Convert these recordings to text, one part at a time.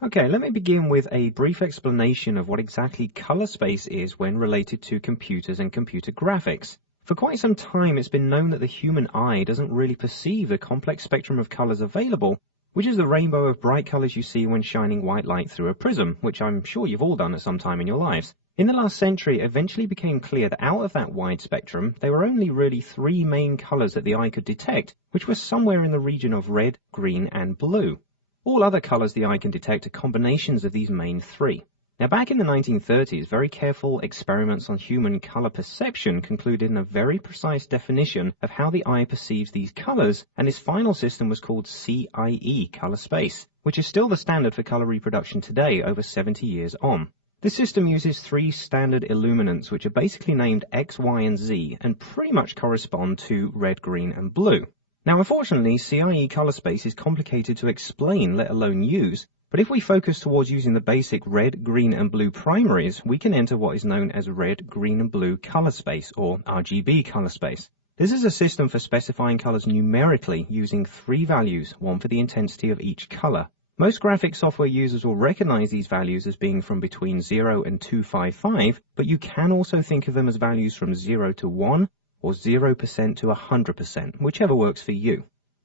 Okay, let me begin with a brief explanation of what exactly color space is when related to computers and computer graphics. For quite some time, it's been known that the human eye doesn't really perceive the complex spectrum of colors available, which is the rainbow of bright colors you see when shining white light through a prism, which I'm sure you've all done at some time in your lives. In the last century, it eventually became clear that out of that wide spectrum, there were only really three main colors that the eye could detect, which were somewhere in the region of red, green, and blue. All other colors the eye can detect are combinations of these main three. Now, back in the 1930s, very careful experiments on human color perception concluded in a very precise definition of how the eye perceives these colors, and its final system was called CIE, color space, which is still the standard for color reproduction today, over 70 years on. This system uses three standard illuminants, which are basically named X, Y, and Z, and pretty much correspond to red, green, and blue. Now, unfortunately, CIE color space is complicated to explain, let alone use, but if we focus towards using the basic red, green, and blue primaries, we can enter what is known as red, green, and blue color space, or RGB color space. This is a system for specifying colors numerically using three values, one for the intensity of each color. Most graphic software users will recognize these values as being from between 0 and 255, but you can also think of them as values from 0 to 1, or 0% to 100%, whichever works for you.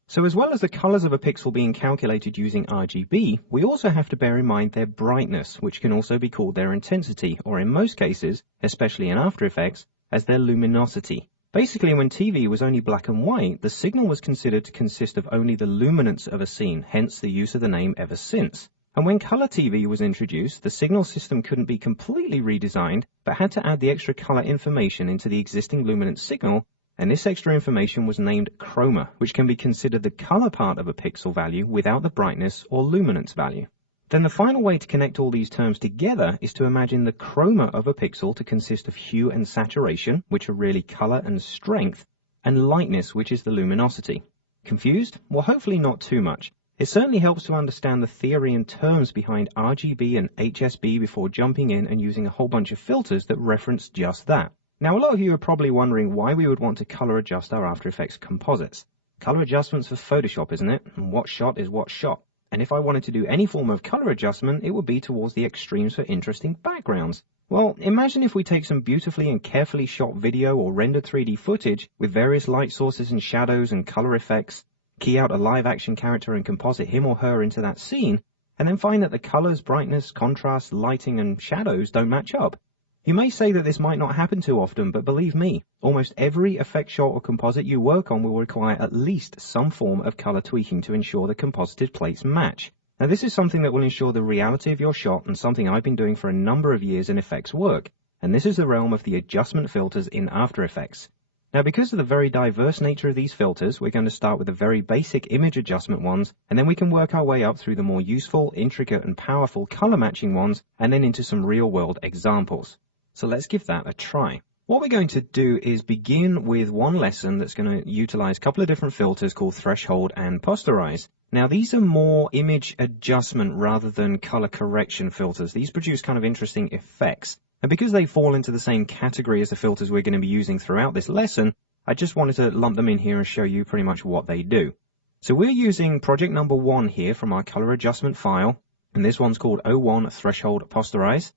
So as well as the colors of a pixel being calculated using RGB, we also have to bear in mind their brightness, which can also be called their intensity, or in most cases, especially in After Effects, as their luminosity. Basically, when TV was only black and white, the signal was considered to consist of only the luminance of a scene, hence the use of the name ever since. And when color TV was introduced, the signal system couldn't be completely redesigned, but had to add the extra color information into the existing luminance signal, and this extra information was named chroma, which can be considered the color part of a pixel value without the brightness or luminance value. Then the final way to connect all these terms together is to imagine the chroma of a pixel to consist of hue and saturation, which are really color and strength, and lightness, which is the luminosity. Confused? Well, hopefully not too much. It certainly helps to understand the theory and terms behind RGB and HSB before jumping in and using a whole bunch of filters that reference just that. Now, a lot of you are probably wondering why we would want to color adjust our After Effects composites. Color adjustments for Photoshop, isn't it? And what shot is what shot? And if I wanted to do any form of color adjustment, it would be towards the extremes for interesting backgrounds. Well, imagine if we take some beautifully and carefully shot video or rendered 3D footage with various light sources and shadows and color effects, key out a live action character and composite him or her into that scene, and then find that the colors, brightness, contrast, lighting, and shadows don't match up. You may say that this might not happen too often, but believe me, almost every effect shot or composite you work on will require at least some form of color tweaking to ensure the composited plates match. Now, this is something that will ensure the reality of your shot and something I've been doing for a number of years in effects work, and this is the realm of the adjustment filters in After Effects. Now, because of the very diverse nature of these filters, we're going to start with the very basic image adjustment ones, and then we can work our way up through the more useful, intricate, and powerful color matching ones, and then into some real-world examples. So let's give that a try. What we're going to do is begin with one lesson that's going to utilize a couple of different filters called threshold and posterize. Now, these are more image adjustment rather than color correction filters. These produce kind of interesting effects. And because they fall into the same category as the filters we're going to be using throughout this lesson, I just wanted to lump them in here and show you pretty much what they do. So we're using project number 1 here from our color adjustment file, and this one's called 01 threshold posterize.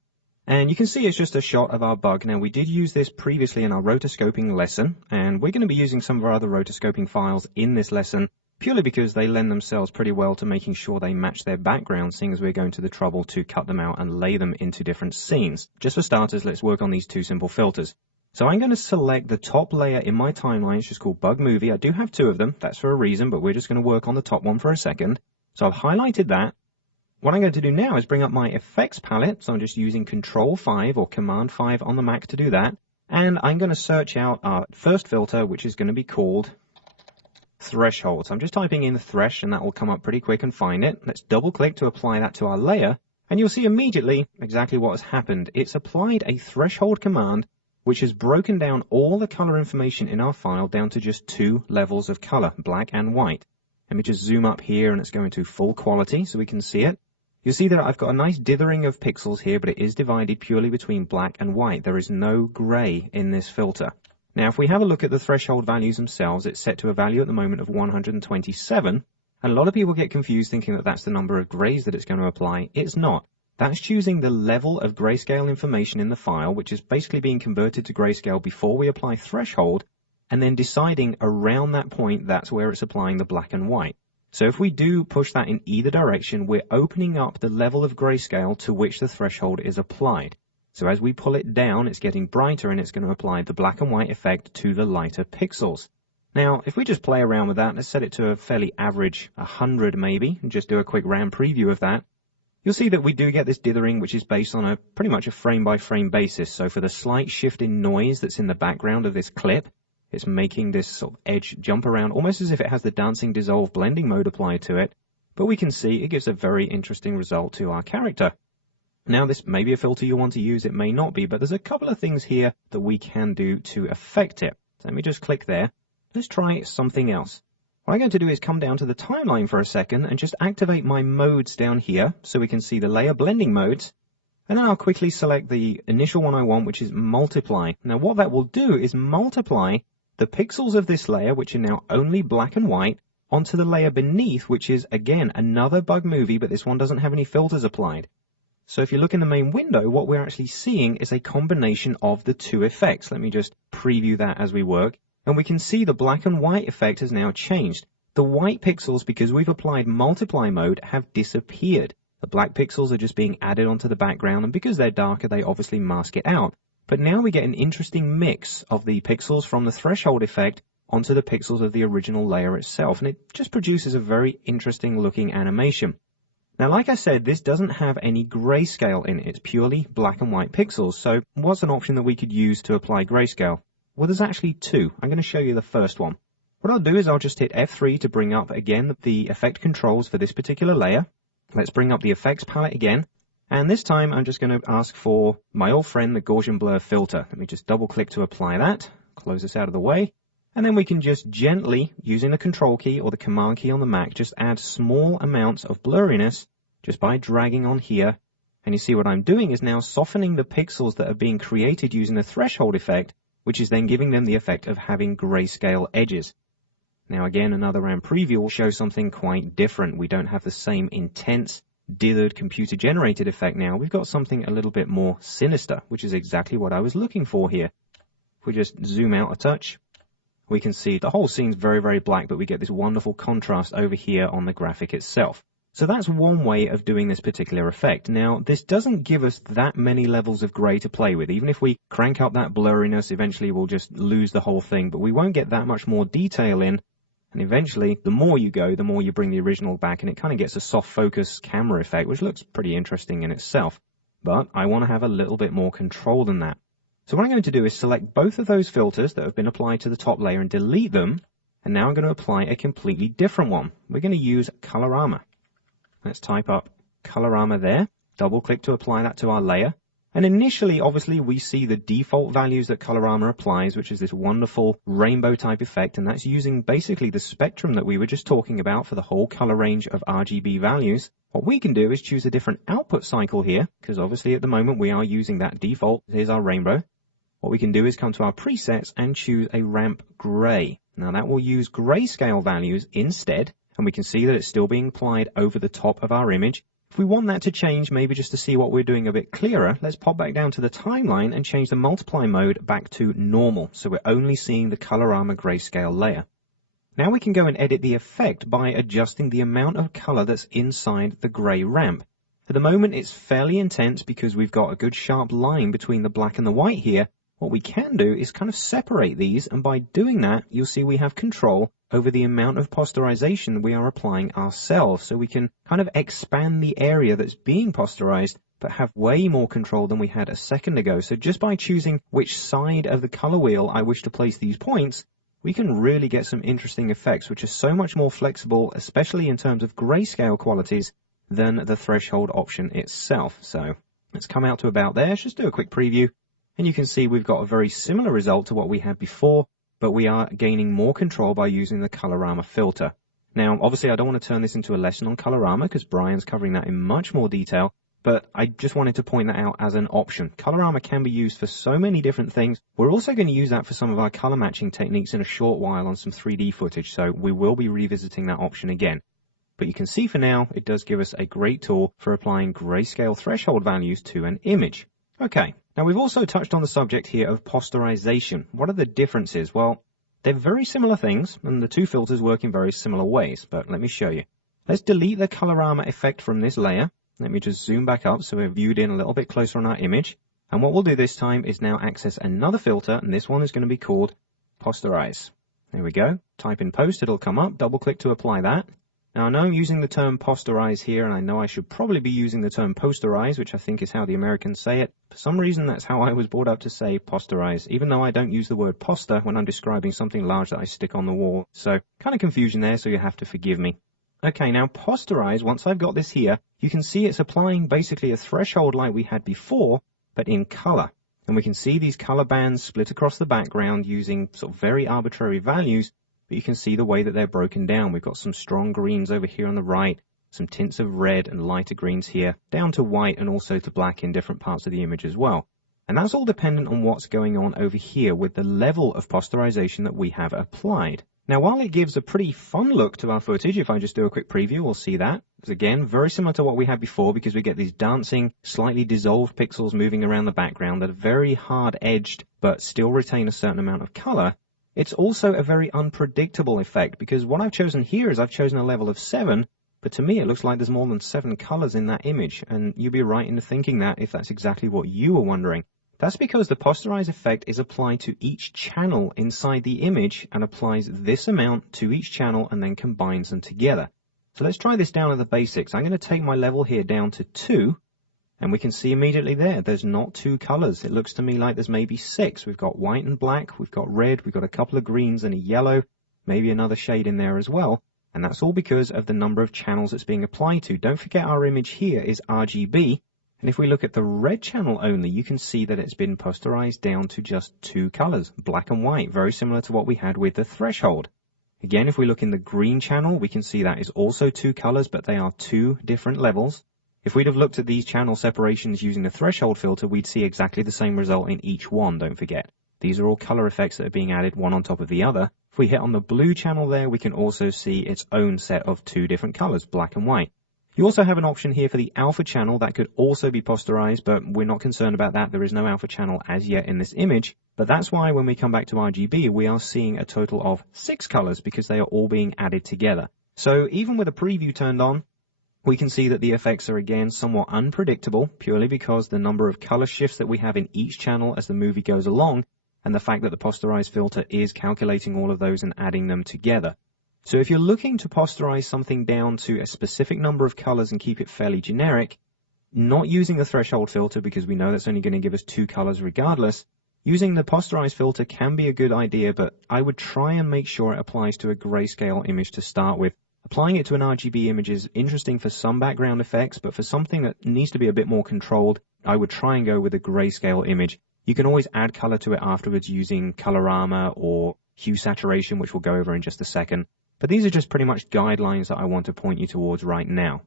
And you can see it's just a shot of our bug. Now, we did use this previously in our rotoscoping lesson, and we're going to be using some of our other rotoscoping files in this lesson, purely because they lend themselves pretty well to making sure they match their background, seeing as we're going to the trouble to cut them out and lay them into different scenes. Just for starters, let's work on these two simple filters. So I'm going to select the top layer in my timeline. It's just called Bug Movie. I do have 2 of them. That's for a reason, but we're just going to work on the top one for a second. So I've highlighted that. What I'm going to do now is bring up my effects palette. So I'm just using Control 5 or Command 5 on the Mac to do that. And I'm going to search out our first filter, which is going to be called Threshold. So I'm just typing in Thresh, and that will come up pretty quick and find it. Let's double click to apply that to our layer. And you'll see immediately exactly what has happened. It's applied a threshold command, which has broken down all the color information in our file down to just 2 levels of color, black and white. Let me just zoom up here, and it's going to full quality so we can see it. You'll see that I've got a nice dithering of pixels here, but it is divided purely between black and white. There is no gray in this filter. Now, if we have a look at the threshold values themselves, it's set to a value at the moment of 127. And a lot of people get confused thinking that that's the number of grays that it's going to apply. It's not. That's choosing the level of grayscale information in the file, which is basically being converted to grayscale before we apply threshold, and then deciding around that point that's where it's applying the black and white. So if we do push that in either direction, we're opening up the level of grayscale to which the threshold is applied. So as we pull it down, it's getting brighter and it's going to apply the black and white effect to the lighter pixels. Now, if we just play around with that, let's set it to a fairly average 100 maybe, and just do a quick RAM preview of that. You'll see that we do get this dithering, which is based on a pretty much a frame-by-frame basis. So for the slight shift in noise that's in the background of this clip, it's making this sort of edge jump around almost as if it has the dancing dissolve blending mode applied to it. But we can see it gives a very interesting result to our character. Now, this may be a filter you want to use, it may not be, but there's a couple of things here that we can do to affect it. So let me just click there. Let's try something else. What I'm going to do is come down to the timeline for a second and just activate my modes down here so we can see the layer blending modes. And then I'll quickly select the initial one I want, which is multiply. Now what that will do is multiply the pixels of this layer, which are now only black and white, onto the layer beneath, which is, again, another bug movie, but this one doesn't have any filters applied. So if you look in the main window, what we're actually seeing is a combination of the two effects. Let me just preview that as we work. And we can see the black and white effect has now changed. The white pixels, because we've applied multiply mode, have disappeared. The black pixels are just being added onto the background, and because they're darker, they obviously mask it out. But now we get an interesting mix of the pixels from the threshold effect onto the pixels of the original layer itself, and it just produces a very interesting looking animation. Now, like I said, this doesn't have any grayscale in it. It's purely black and white pixels. So what's an option that we could use to apply grayscale? Well, there's actually two. I'm going to show you the first one. What I'll do is I'll just hit F3 to bring up, again, the effect controls for this particular layer. Let's bring up the effects palette again. And this time, I'm just going to ask for my old friend, the Gaussian blur filter. Let me just double click to apply that. Close this out of the way. And then we can just gently, using the control key or the command key on the Mac, just add small amounts of blurriness just by dragging on here. And you see what I'm doing is now softening the pixels that are being created using the threshold effect, which is then giving them the effect of having grayscale edges. Now again, another RAM preview will show something quite different. We don't have the same intense, dithered, computer-generated effect now. We've got something a little bit more sinister, which is exactly what I was looking for here. If we just zoom out a touch, we can see the whole scene's very, very black, but we get this wonderful contrast over here on the graphic itself. So that's one way of doing this particular effect. Now, this doesn't give us that many levels of gray to play with. Even if we crank up that blurriness, eventually we'll just lose the whole thing, but we won't get that much more detail in. And eventually, the more you go, the more you bring the original back, and it kind of gets a soft focus camera effect, which looks pretty interesting in itself. But I want to have a little bit more control than that. So what I'm going to do is select both of those filters that have been applied to the top layer and delete them. And now I'm going to apply a completely different one. We're going to use Colorama. Let's type up Colorama there, double click to apply that to our layer. And initially, obviously, we see the default values that Colorama applies, which is this wonderful rainbow type effect. And that's using basically the spectrum that we were just talking about for the whole color range of RGB values. What we can do is choose a different output cycle here, because obviously at the moment we are using that default. Here's our rainbow. What we can do is come to our presets and choose a ramp gray. Now that will use grayscale values instead. And we can see that it's still being applied over the top of our image. If we want that to change, maybe just to see what we're doing a bit clearer, let's pop back down to the timeline and change the multiply mode back to normal. So we're only seeing the Colorama grayscale layer. Now we can go and edit the effect by adjusting the amount of color that's inside the gray ramp. At the moment, it's fairly intense because we've got a good sharp line between the black and the white here. What we can do is kind of separate these, and by doing that, you'll see we have control over the amount of posterization we are applying ourselves. So we can kind of expand the area that's being posterized, but have way more control than we had a second ago. So just by choosing which side of the color wheel I wish to place these points, we can really get some interesting effects, which are so much more flexible, especially in terms of grayscale qualities, than the threshold option itself. So let's come out to about there. Let's just do a quick preview. And you can see we've got a very similar result to what we had before, but we are gaining more control by using the Colorama filter. Now, obviously, I don't want to turn this into a lesson on Colorama because Brian's covering that in much more detail, but I just wanted to point that out as an option. Colorama can be used for so many different things. We're also going to use that for some of our color matching techniques in a short while on some 3D footage, so we will be revisiting that option again. But you can see for now, it does give us a great tool for applying grayscale threshold values to an image. Okay, now we've also touched on the subject here of posterization. What are the differences? Well, they're very similar things, and the two filters work in very similar ways, but let me show you. Let's delete the colorama effect from this layer. Let me just zoom back up so we're viewed in a little bit closer on our image. And what we'll do this time is now access another filter, and this one is going to be called posterize. There we go. Type in post, it'll come up. Double click to apply that. Now I know I'm using the term posterize here, and I know I should probably be using the term posterize, which I think is how the Americans say it. For some reason, that's how I was brought up to say posterize, even though I don't use the word poster when I'm describing something large that I stick on the wall. So kind of confusion there, so you have to forgive me. Okay, now posterize, once I've got this here, you can see it's applying basically a threshold like we had before, but in color. And we can see these color bands split across the background using sort of very arbitrary values, but you can see the way that they're broken down. We've got some strong greens over here on the right, some tints of red and lighter greens here, down to white and also to black in different parts of the image as well. And that's all dependent on what's going on over here with the level of posterization that we have applied. Now, while it gives a pretty fun look to our footage, if I just do a quick preview, we'll see that. It's again very similar to what we had before because we get these dancing, slightly dissolved pixels moving around the background that are very hard-edged but still retain a certain amount of color. It's also a very unpredictable effect because what I've chosen here is I've chosen a level of 7, but to me it looks like there's more than 7 colors in that image, and you'd be right into thinking that if that's exactly what you were wondering. That's because the posterize effect is applied to each channel inside the image and applies this amount to each channel and then combines them together. So let's try this down at the basics. I'm going to take my level here down to 2, and we can see immediately there's not 2 colors. It looks to me like there's maybe 6. We've got white and black, we've got red, we've got a couple of greens and a yellow, maybe another shade in there as well. And that's all because of the number of channels it's being applied to. Don't forget our image here is RGB. And if we look at the red channel only, you can see that it's been posterized down to just 2 colors, black and white, very similar to what we had with the threshold. Again, if we look in the green channel, we can see that is also 2 colors, but they are 2 different levels. If we'd have looked at these channel separations using the threshold filter, we'd see exactly the same result in each one, don't forget. These are all color effects that are being added one on top of the other. If we hit on the blue channel there, we can also see its own set of 2 different colors, black and white. You also have an option here for the alpha channel that could also be posterized, but we're not concerned about that. There is no alpha channel as yet in this image, but that's why when we come back to RGB, we are seeing a total of 6 colors because they are all being added together. So even with a preview turned on, we can see that the effects are again somewhat unpredictable, purely because the number of color shifts that we have in each channel as the movie goes along, and the fact that the posterize filter is calculating all of those and adding them together. So if you're looking to posterize something down to a specific number of colors and keep it fairly generic, not using the threshold filter because we know that's only going to give us 2 colors regardless, using the posterize filter can be a good idea, but I would try and make sure it applies to a grayscale image to start with. Applying it to an RGB image is interesting for some background effects, but for something that needs to be a bit more controlled, I would try and go with a grayscale image. You can always add color to it afterwards using colorama or hue saturation, which we'll go over in just a second. But these are just pretty much guidelines that I want to point you towards right now.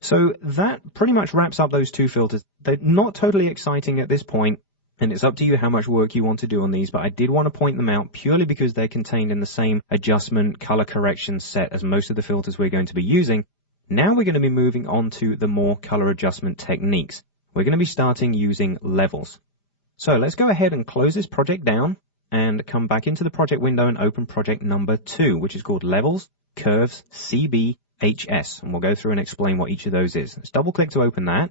So that pretty much wraps up those 2 filters. They're not totally exciting at this point, and it's up to you how much work you want to do on these, but I did want to point them out purely because they're contained in the same adjustment color correction set as most of the filters we're going to be using. Now we're going to be moving on to the more color adjustment techniques. We're going to be starting using levels. So let's go ahead and close this project down and come back into the project window and open project number 2, which is called Levels, Curves, CB, HS. And we'll go through and explain what each of those is. Let's double click to open that.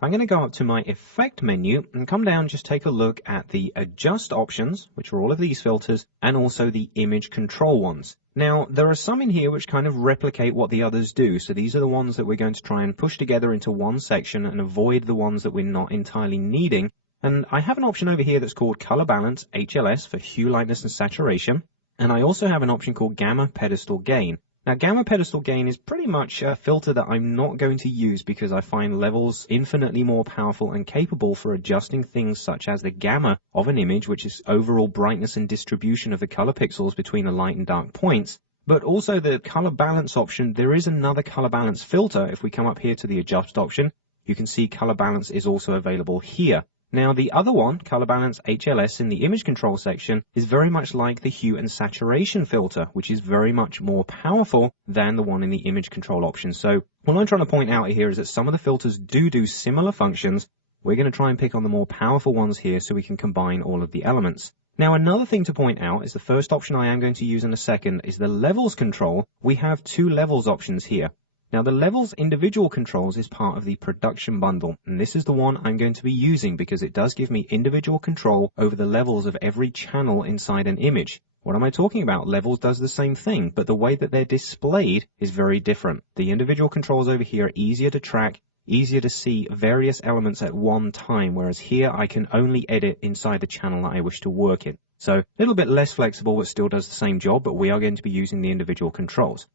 I'm going to go up to my Effect menu and come down and just take a look at the Adjust options, which are all of these filters, and also the Image Control ones. Now, there are some in here which kind of replicate what the others do. So these are the ones that we're going to try and push together into one section and avoid the ones that we're not entirely needing. And I have an option over here that's called Color Balance, HLS, for hue, lightness, and saturation. And I also have an option called Gamma Pedestal Gain. Now, Gamma Pedestal Gain is pretty much a filter that I'm not going to use because I find levels infinitely more powerful and capable for adjusting things such as the gamma of an image, which is overall brightness and distribution of the color pixels between the light and dark points. But also the Color Balance option, there is another Color Balance filter. If we come up here to the Adjust option, you can see Color Balance is also available here. Now the other one, color balance HLS in the image control section, is very much like the hue and saturation filter, which is very much more powerful than the one in the image control option. So what I'm trying to point out here is that some of the filters do similar functions. We're going to try and pick on the more powerful ones here so we can combine all of the elements. Now another thing to point out is the first option I am going to use in a second is the levels control. We have two levels options here. Now the levels individual controls is part of the production bundle, and this is the one I'm going to be using because it does give me individual control over the levels of every channel inside an image. What am I talking about? Levels does the same thing, but the way that they're displayed is very different. The individual controls over here are easier to track, easier to see various elements at one time, whereas here I can only edit inside the channel that I wish to work in. So a little bit less flexible, but still does the same job, but we are going to be using the individual controls.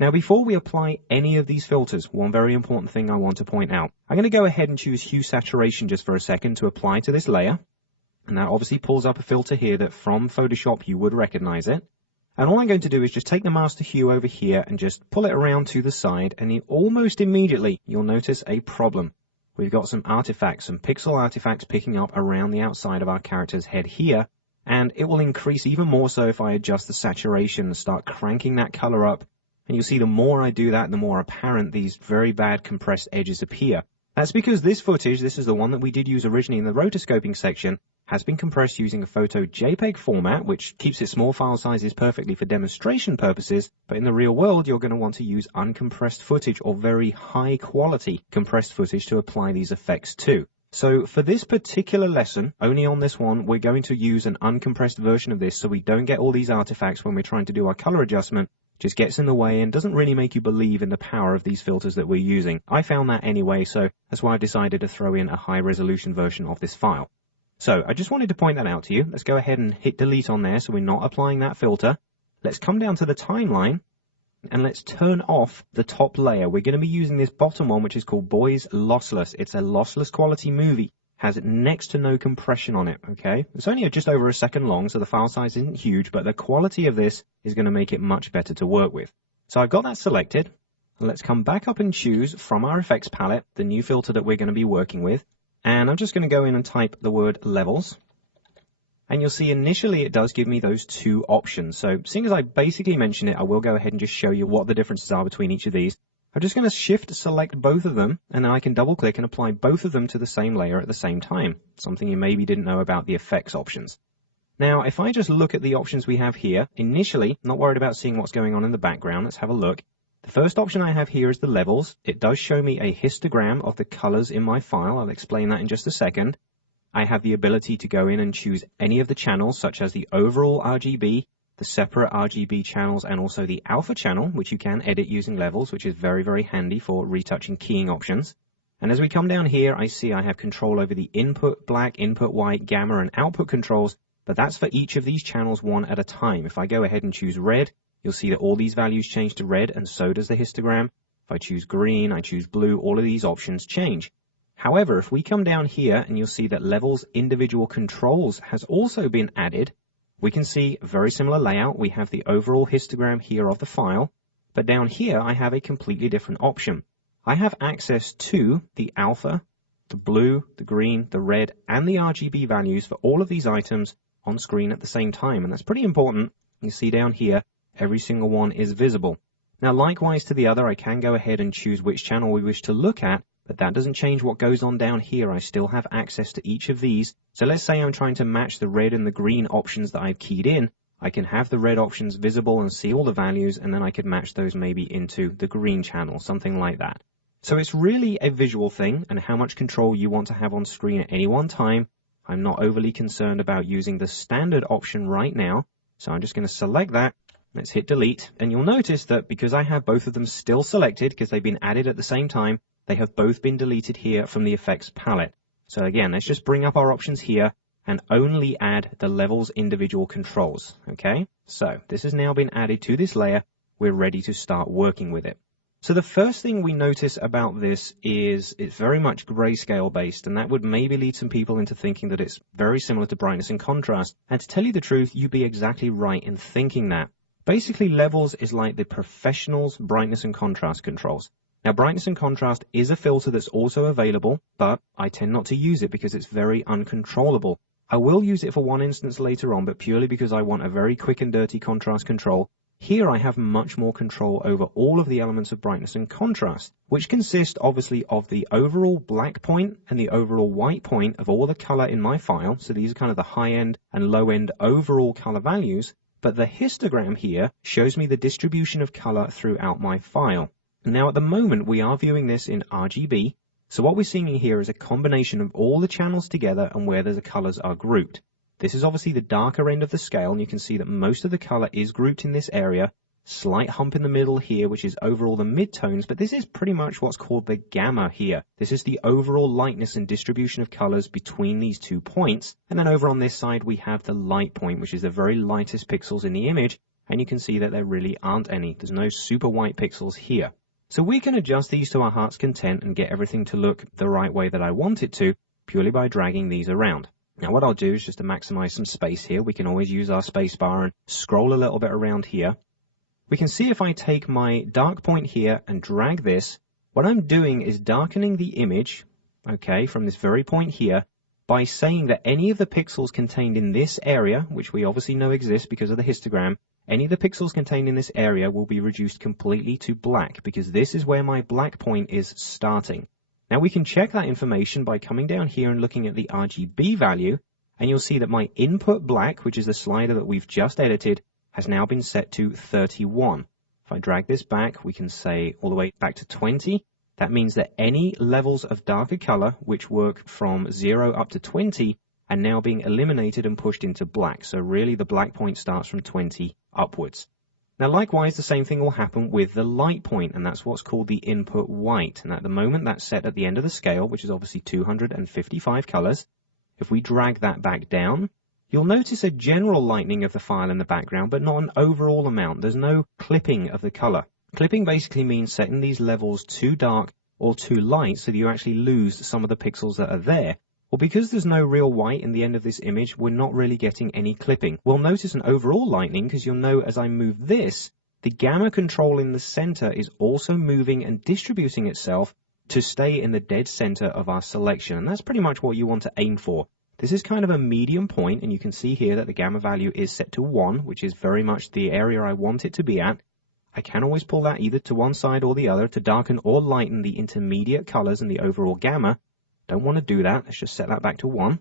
Now before we apply any of these filters, one very important thing I want to point out. I'm going to go ahead and choose hue saturation just for a second to apply to this layer. And that obviously pulls up a filter here that from Photoshop you would recognize it. And all I'm going to do is just take the master hue over here and just pull it around to the side, and almost immediately you'll notice a problem. We've got some artifacts, some pixel artifacts picking up around the outside of our character's head here, and it will increase even more so if I adjust the saturation and start cranking that color up. And you'll see the more I do that, the more apparent these very bad compressed edges appear. That's because this footage, this is the one that we did use originally in the rotoscoping section, has been compressed using a photo JPEG format, which keeps its small file sizes perfectly for demonstration purposes, but in the real world you're going to want to use uncompressed footage or very high quality compressed footage to apply these effects to. So for this particular lesson, only on this one, we're going to use an uncompressed version of this so we don't get all these artifacts when we're trying to do our color adjustment. Just gets in the way and doesn't really make you believe in the power of these filters that we're using. I found that anyway, so that's why I decided to throw in a high resolution version of this file. So I just wanted to point that out to you. Let's go ahead and hit delete on there so we're not applying that filter. Let's come down to the timeline and let's turn off the top layer. We're going to be using this bottom one, which is called Boys Lossless. It's a lossless quality movie. Has next to no compression on it, okay? It's only just over a second long, so the file size isn't huge, but the quality of this is going to make it much better to work with. So I've got that selected. Let's come back up and choose from our effects palette the new filter that we're going to be working with. And I'm just going to go in and type the word levels. And you'll see initially it does give me those two options. So seeing as I basically mentioned it, I will go ahead and just show you what the differences are between each of these. I'm just going to shift select both of them, and then I can double click and apply both of them to the same layer at the same time, something you maybe didn't know about the effects options. Now, if I just look at the options we have here, initially, not worried about seeing what's going on in the background, let's have a look. The first option I have here is the levels. It does show me a histogram of the colors in my file. I'll explain that in just a second. I have the ability to go in and choose any of the channels, such as the overall RGB, the separate RGB channels, and also the alpha channel, which you can edit using levels, which is very, very handy for retouching keying options. And as we come down here, I see I have control over the input black, input white, gamma, and output controls, but that's for each of these channels one at a time. If I go ahead and choose red, you'll see that all these values change to red, and so does the histogram. If I choose green, I choose blue, all of these options change. However, if we come down here and you'll see that levels individual controls has also been added, we can see a very similar layout. We have the overall histogram here of the file, but down here I have a completely different option. I have access to the alpha, the blue, the green, the red, and the RGB values for all of these items on screen at the same time, and that's pretty important. You see down here, every single one is visible. Now, likewise to the other, I can go ahead and choose which channel we wish to look at, but that doesn't change what goes on down here. I still have access to each of these. So let's say I'm trying to match the red and the green options that I've keyed in. I can have the red options visible and see all the values, and then I could match those maybe into the green channel, something like that. So it's really a visual thing and how much control you want to have on screen at any one time. I'm not overly concerned about using the standard option right now. So I'm just going to select that. Let's hit delete. And you'll notice that because I have both of them still selected, because they've been added at the same time, they have both been deleted here from the effects palette. So again, let's just bring up our options here and only add the levels individual controls. Okay, so this has now been added to this layer. We're ready to start working with it. So the first thing we notice about this is it's very much grayscale based, and that would maybe lead some people into thinking that it's very similar to brightness and contrast. And to tell you the truth, you'd be exactly right in thinking that. Basically, levels is like the professional's brightness and contrast controls. Now, brightness and contrast is a filter that's also available, but I tend not to use it because it's very uncontrollable. I will use it for one instance later on, but purely because I want a very quick and dirty contrast control. Here I have much more control over all of the elements of brightness and contrast, which consist obviously of the overall black point and the overall white point of all the color in my file. So these are kind of the high end and low end overall color values, but the histogram here shows me the distribution of color throughout my file. Now at the moment we are viewing this in RGB, so what we're seeing here is a combination of all the channels together and where the colors are grouped. This is obviously the darker end of the scale, and you can see that most of the color is grouped in this area. Slight hump in the middle here, which is overall the midtones, but this is pretty much what's called the gamma here. This is the overall lightness and distribution of colors between these 2 points. And then over on this side, we have the light point, which is the very lightest pixels in the image. And you can see that there really aren't any. There's no super white pixels here. So we can adjust these to our heart's content and get everything to look the right way that I want it to, purely by dragging these around. Now what I'll do is just to maximize some space here, we can always use our space bar and scroll a little bit around here. We can see if I take my dark point here and drag this, what I'm doing is darkening the image, okay, from this very point here, by saying that any of the pixels contained in this area, which we obviously know exists because of the histogram, any of the pixels contained in this area will be reduced completely to black, because this is where my black point is starting. Now we can check that information by coming down here and looking at the RGB value, and you'll see that my input black, which is the slider that we've just edited, has now been set to 31. If I drag this back, we can say all the way back to 20. That means that any levels of darker color, which work from 0 up to 20, are now being eliminated and pushed into black. So really the black point starts from 20 upwards. Now likewise, the same thing will happen with the light point, and that's what's called the input white. And at the moment that's set at the end of the scale, which is obviously 255 colors. If we drag that back down, you'll notice a general lightening of the file in the background, but not an overall amount. There's no clipping of the color. Clipping basically means setting these levels too dark or too light so that you actually lose some of the pixels that are there. Well, because there's no real white in the end of this image, we're not really getting any clipping. We'll notice an overall lightening because you'll know as I move this, the gamma control in the center is also moving and distributing itself to stay in the dead center of our selection. And that's pretty much what you want to aim for. This is kind of a medium point, and you can see here that the gamma value is set to 1, which is very much the area I want it to be at. I can always pull that either to one side or the other to darken or lighten the intermediate colors and the overall gamma. Don't want to do that. Let's just set that back to 1.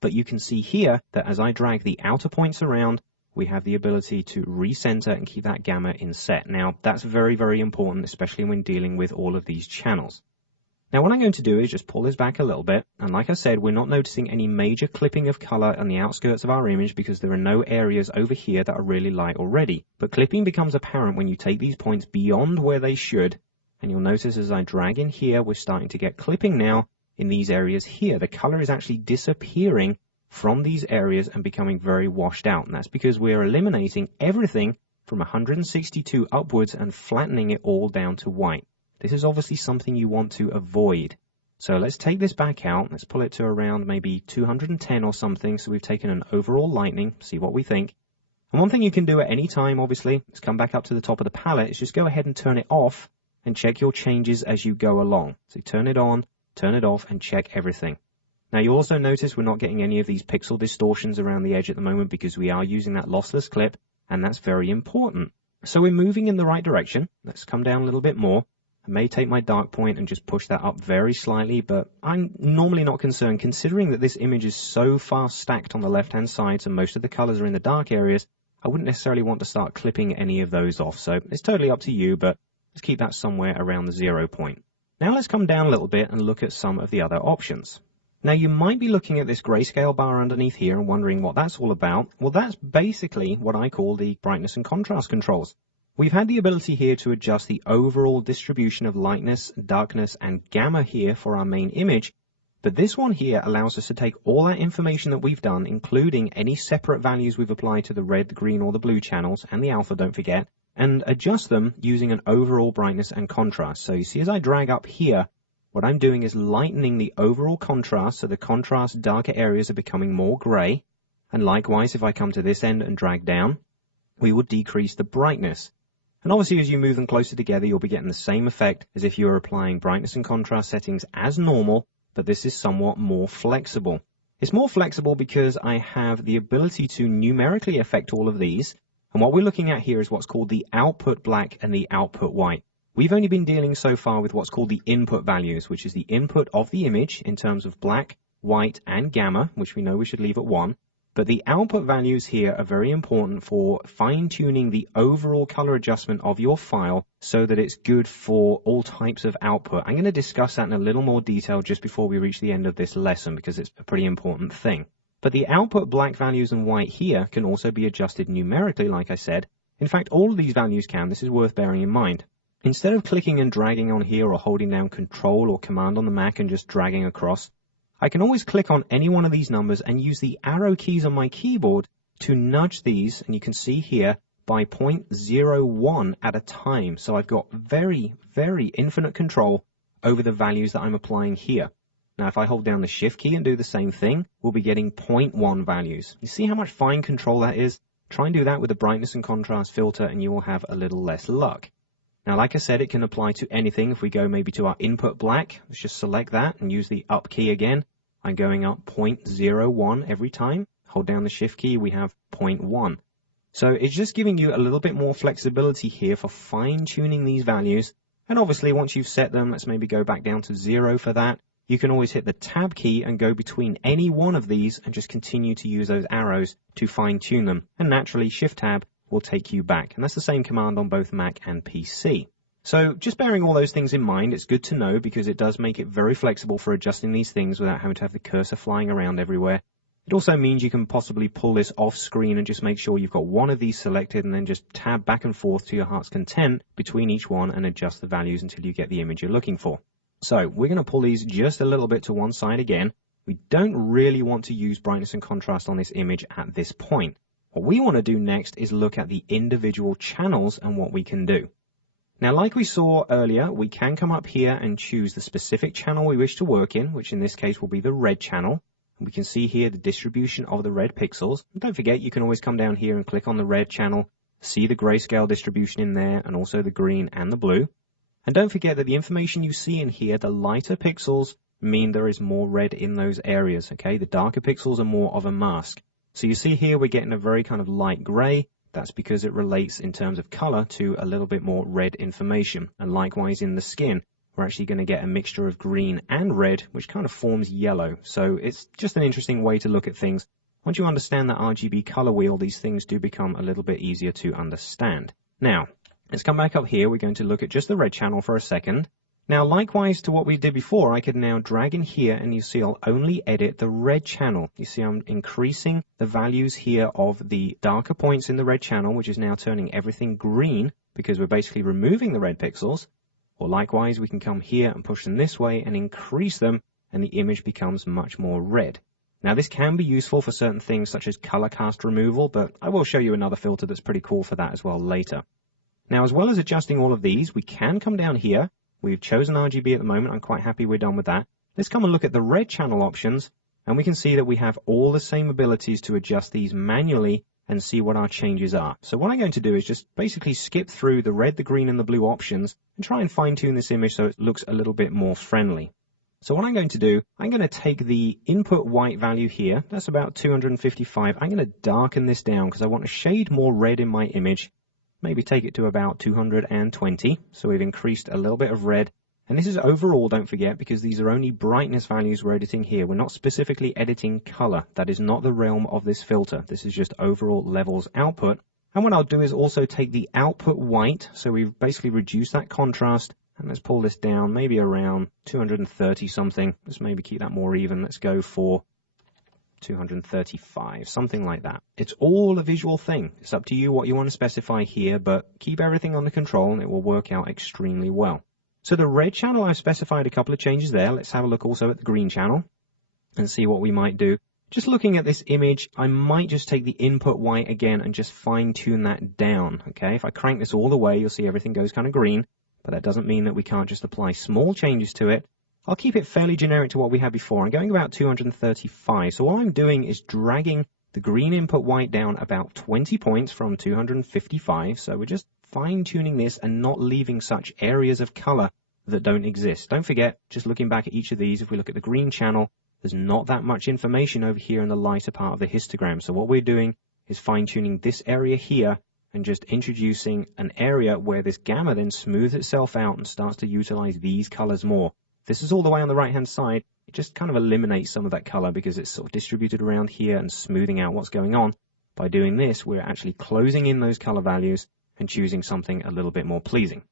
But you can see here that as I drag the outer points around, we have the ability to recenter and keep that gamma in set. Now, that's very, very important, especially when dealing with all of these channels. Now, what I'm going to do is just pull this back a little bit. And like I said, we're not noticing any major clipping of color on the outskirts of our image because there are no areas over here that are really light already. But clipping becomes apparent when you take these points beyond where they should. And you'll notice as I drag in here, we're starting to get clipping now in these areas here. The color is actually disappearing from these areas and becoming very washed out. And that's because we're eliminating everything from 162 upwards and flattening it all down to white. This is obviously something you want to avoid. So let's take this back out. Let's pull it to around maybe 210 or something. So we've taken an overall lightening, see what we think. And one thing you can do at any time, obviously, is come back up to the top of the palette, is just go ahead and turn it off and check your changes as you go along. So turn it on, turn it off, and check everything. Now you also notice we're not getting any of these pixel distortions around the edge at the moment because we are using that lossless clip, and that's very important. So we're moving in the right direction. Let's come down a little bit more. I may take my dark point and just push that up very slightly, but I'm normally not concerned considering that this image is so far stacked on the left-hand side, so most of the colors are in the dark areas. I wouldn't necessarily want to start clipping any of those off, so it's totally up to you, but let's keep that somewhere around the 0 point. Now let's come down a little bit and look at some of the other options. Now you might be looking at this grayscale bar underneath here and wondering what that's all about. Well, that's basically what I call the brightness and contrast controls. We've had the ability here to adjust the overall distribution of lightness, darkness, and gamma here for our main image, but this one here allows us to take all that information that we've done, including any separate values we've applied to the red, the green, or the blue channels, and the alpha, don't forget, and adjust them using an overall brightness and contrast. So you see as I drag up here, what I'm doing is lightening the overall contrast, so the contrast darker areas are becoming more gray, and likewise if I come to this end and drag down, we would decrease the brightness. And obviously, as you move them closer together, you'll be getting the same effect as if you were applying brightness and contrast settings as normal, but this is somewhat more flexible. It's more flexible because I have the ability to numerically affect all of these. And what we're looking at here is what's called the output black and the output white. We've only been dealing so far with what's called the input values, which is the input of the image in terms of black, white, and gamma, which we know we should leave at 1. But the output values here are very important for fine-tuning the overall color adjustment of your file so that it's good for all types of output. I'm going to discuss that in a little more detail just before we reach the end of this lesson because it's a pretty important thing. But the output black values and white here can also be adjusted numerically, like I said. In fact, all of these values can. This is worth bearing in mind. Instead of clicking and dragging on here or holding down Control or Command on the Mac and just dragging across, I can always click on any one of these numbers and use the arrow keys on my keyboard to nudge these, and you can see here, by 0.01 at a time. So I've got very, very infinite control over the values that I'm applying here. Now, if I hold down the Shift key and do the same thing, we'll be getting 0.1 values. You see how much fine control that is? Try and do that with the brightness and contrast filter and you will have a little less luck. Now, like I said, it can apply to anything. If we go maybe to our input black, let's just select that and use the up key again. I'm going up 0.01 every time. Hold down the Shift key, we have 0.1. So it's just giving you a little bit more flexibility here for fine-tuning these values. And obviously, once you've set them, let's maybe go back down to 0 for that. You can always hit the Tab key and go between any one of these and just continue to use those arrows to fine-tune them. And naturally, Shift-Tab will take you back. And that's the same command on both Mac and PC. So just bearing all those things in mind, it's good to know because it does make it very flexible for adjusting these things without having to have the cursor flying around everywhere. It also means you can possibly pull this off screen and just make sure you've got one of these selected and then just tab back and forth to your heart's content between each one and adjust the values until you get the image you're looking for. So we're going to pull these just a little bit to one side again. We don't really want to use brightness and contrast on this image at this point. What we want to do next is look at the individual channels and what we can do. Now, like we saw earlier, we can come up here and choose the specific channel we wish to work in, which in this case will be the red channel. And we can see here the distribution of the red pixels. And don't forget, you can always come down here and click on the red channel, see the grayscale distribution in there, and also the green and the blue. And don't forget that the information you see in here, the lighter pixels mean there is more red in those areas, okay? The darker pixels are more of a mask. So you see here we're getting a very kind of light gray. That's because it relates in terms of color to a little bit more red information. And likewise in the skin, we're actually going to get a mixture of green and red, which kind of forms yellow. So it's just an interesting way to look at things. Once you understand that RGB color wheel, these things do become a little bit easier to understand. Now, let's come back up here. We're going to look at just the red channel for a second. Now, likewise to what we did before, I could now drag in here and you see I'll only edit the red channel. You see I'm increasing the values here of the darker points in the red channel, which is now turning everything green because we're basically removing the red pixels. Or likewise, we can come here and push them this way and increase them and the image becomes much more red. Now, this can be useful for certain things such as color cast removal, but I will show you another filter that's pretty cool for that as well later. Now, as well as adjusting all of these, we can come down here. We've chosen RGB at the moment. I'm quite happy we're done with that. Let's come and look at the red channel options, and we can see that we have all the same abilities to adjust these manually and see what our changes are. So what I'm going to do is just basically skip through the red, the green, and the blue options and try and fine-tune this image so it looks a little bit more friendly. So what I'm going to do, I'm going to take the input white value here. That's about 255. I'm going to darken this down because I want a shade more red in my image. Maybe take it to about 220. So we've increased a little bit of red. And this is overall, don't forget, because these are only brightness values we're editing here. We're not specifically editing color. That is not the realm of this filter. This is just overall levels output. And what I'll do is also take the output white. So we've basically reduced that contrast. And let's pull this down maybe around 230 something. Let's maybe keep that more even. Let's go for 235, something like that. It's all a visual thing. It's up to you what you want to specify here, but keep everything under control and it will work out extremely well. So the red channel, I've specified a couple of changes there. Let's have a look also at the green channel and see what we might do. Just looking at this image, I might just take the input white again and just fine tune that down. Okay, if I crank this all the way, you'll see everything goes kind of green, but that doesn't mean that we can't just apply small changes to it. I'll keep it fairly generic to what we had before. I'm going about 235. So what I'm doing is dragging the green input white down about 20 points from 255. So we're just fine-tuning this and not leaving such areas of color that don't exist. Don't forget, just looking back at each of these, if we look at the green channel, there's not that much information over here in the lighter part of the histogram. So what we're doing is fine-tuning this area here and just introducing an area where this gamma then smooths itself out and starts to utilize these colors more. This is all the way on the right-hand side. It just kind of eliminates some of that color because it's sort of distributed around here and smoothing out what's going on. By doing this, we're actually closing in those color values and choosing something a little bit more pleasing.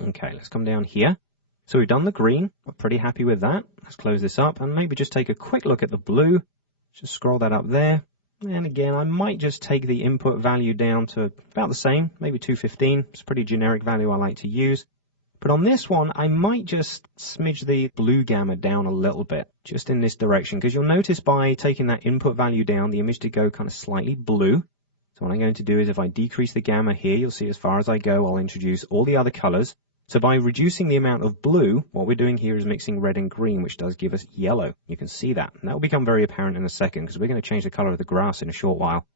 Okay, let's come down here. So we've done the green. We're pretty happy with that. Let's close this up and maybe just take a quick look at the blue. Just scroll that up there. And again, I might just take the input value down to about the same, maybe 215. It's a pretty generic value I like to use. But on this one, I might just smidge the blue gamma down a little bit, just in this direction, because you'll notice by taking that input value down, the image did go kind of slightly blue. So what I'm going to do is if I decrease the gamma here, you'll see as far as I go, I'll introduce all the other colors. So by reducing the amount of blue, what we're doing here is mixing red and green, which does give us yellow. You can see that. And that will become very apparent in a second because we're going to change the color of the grass in a short while.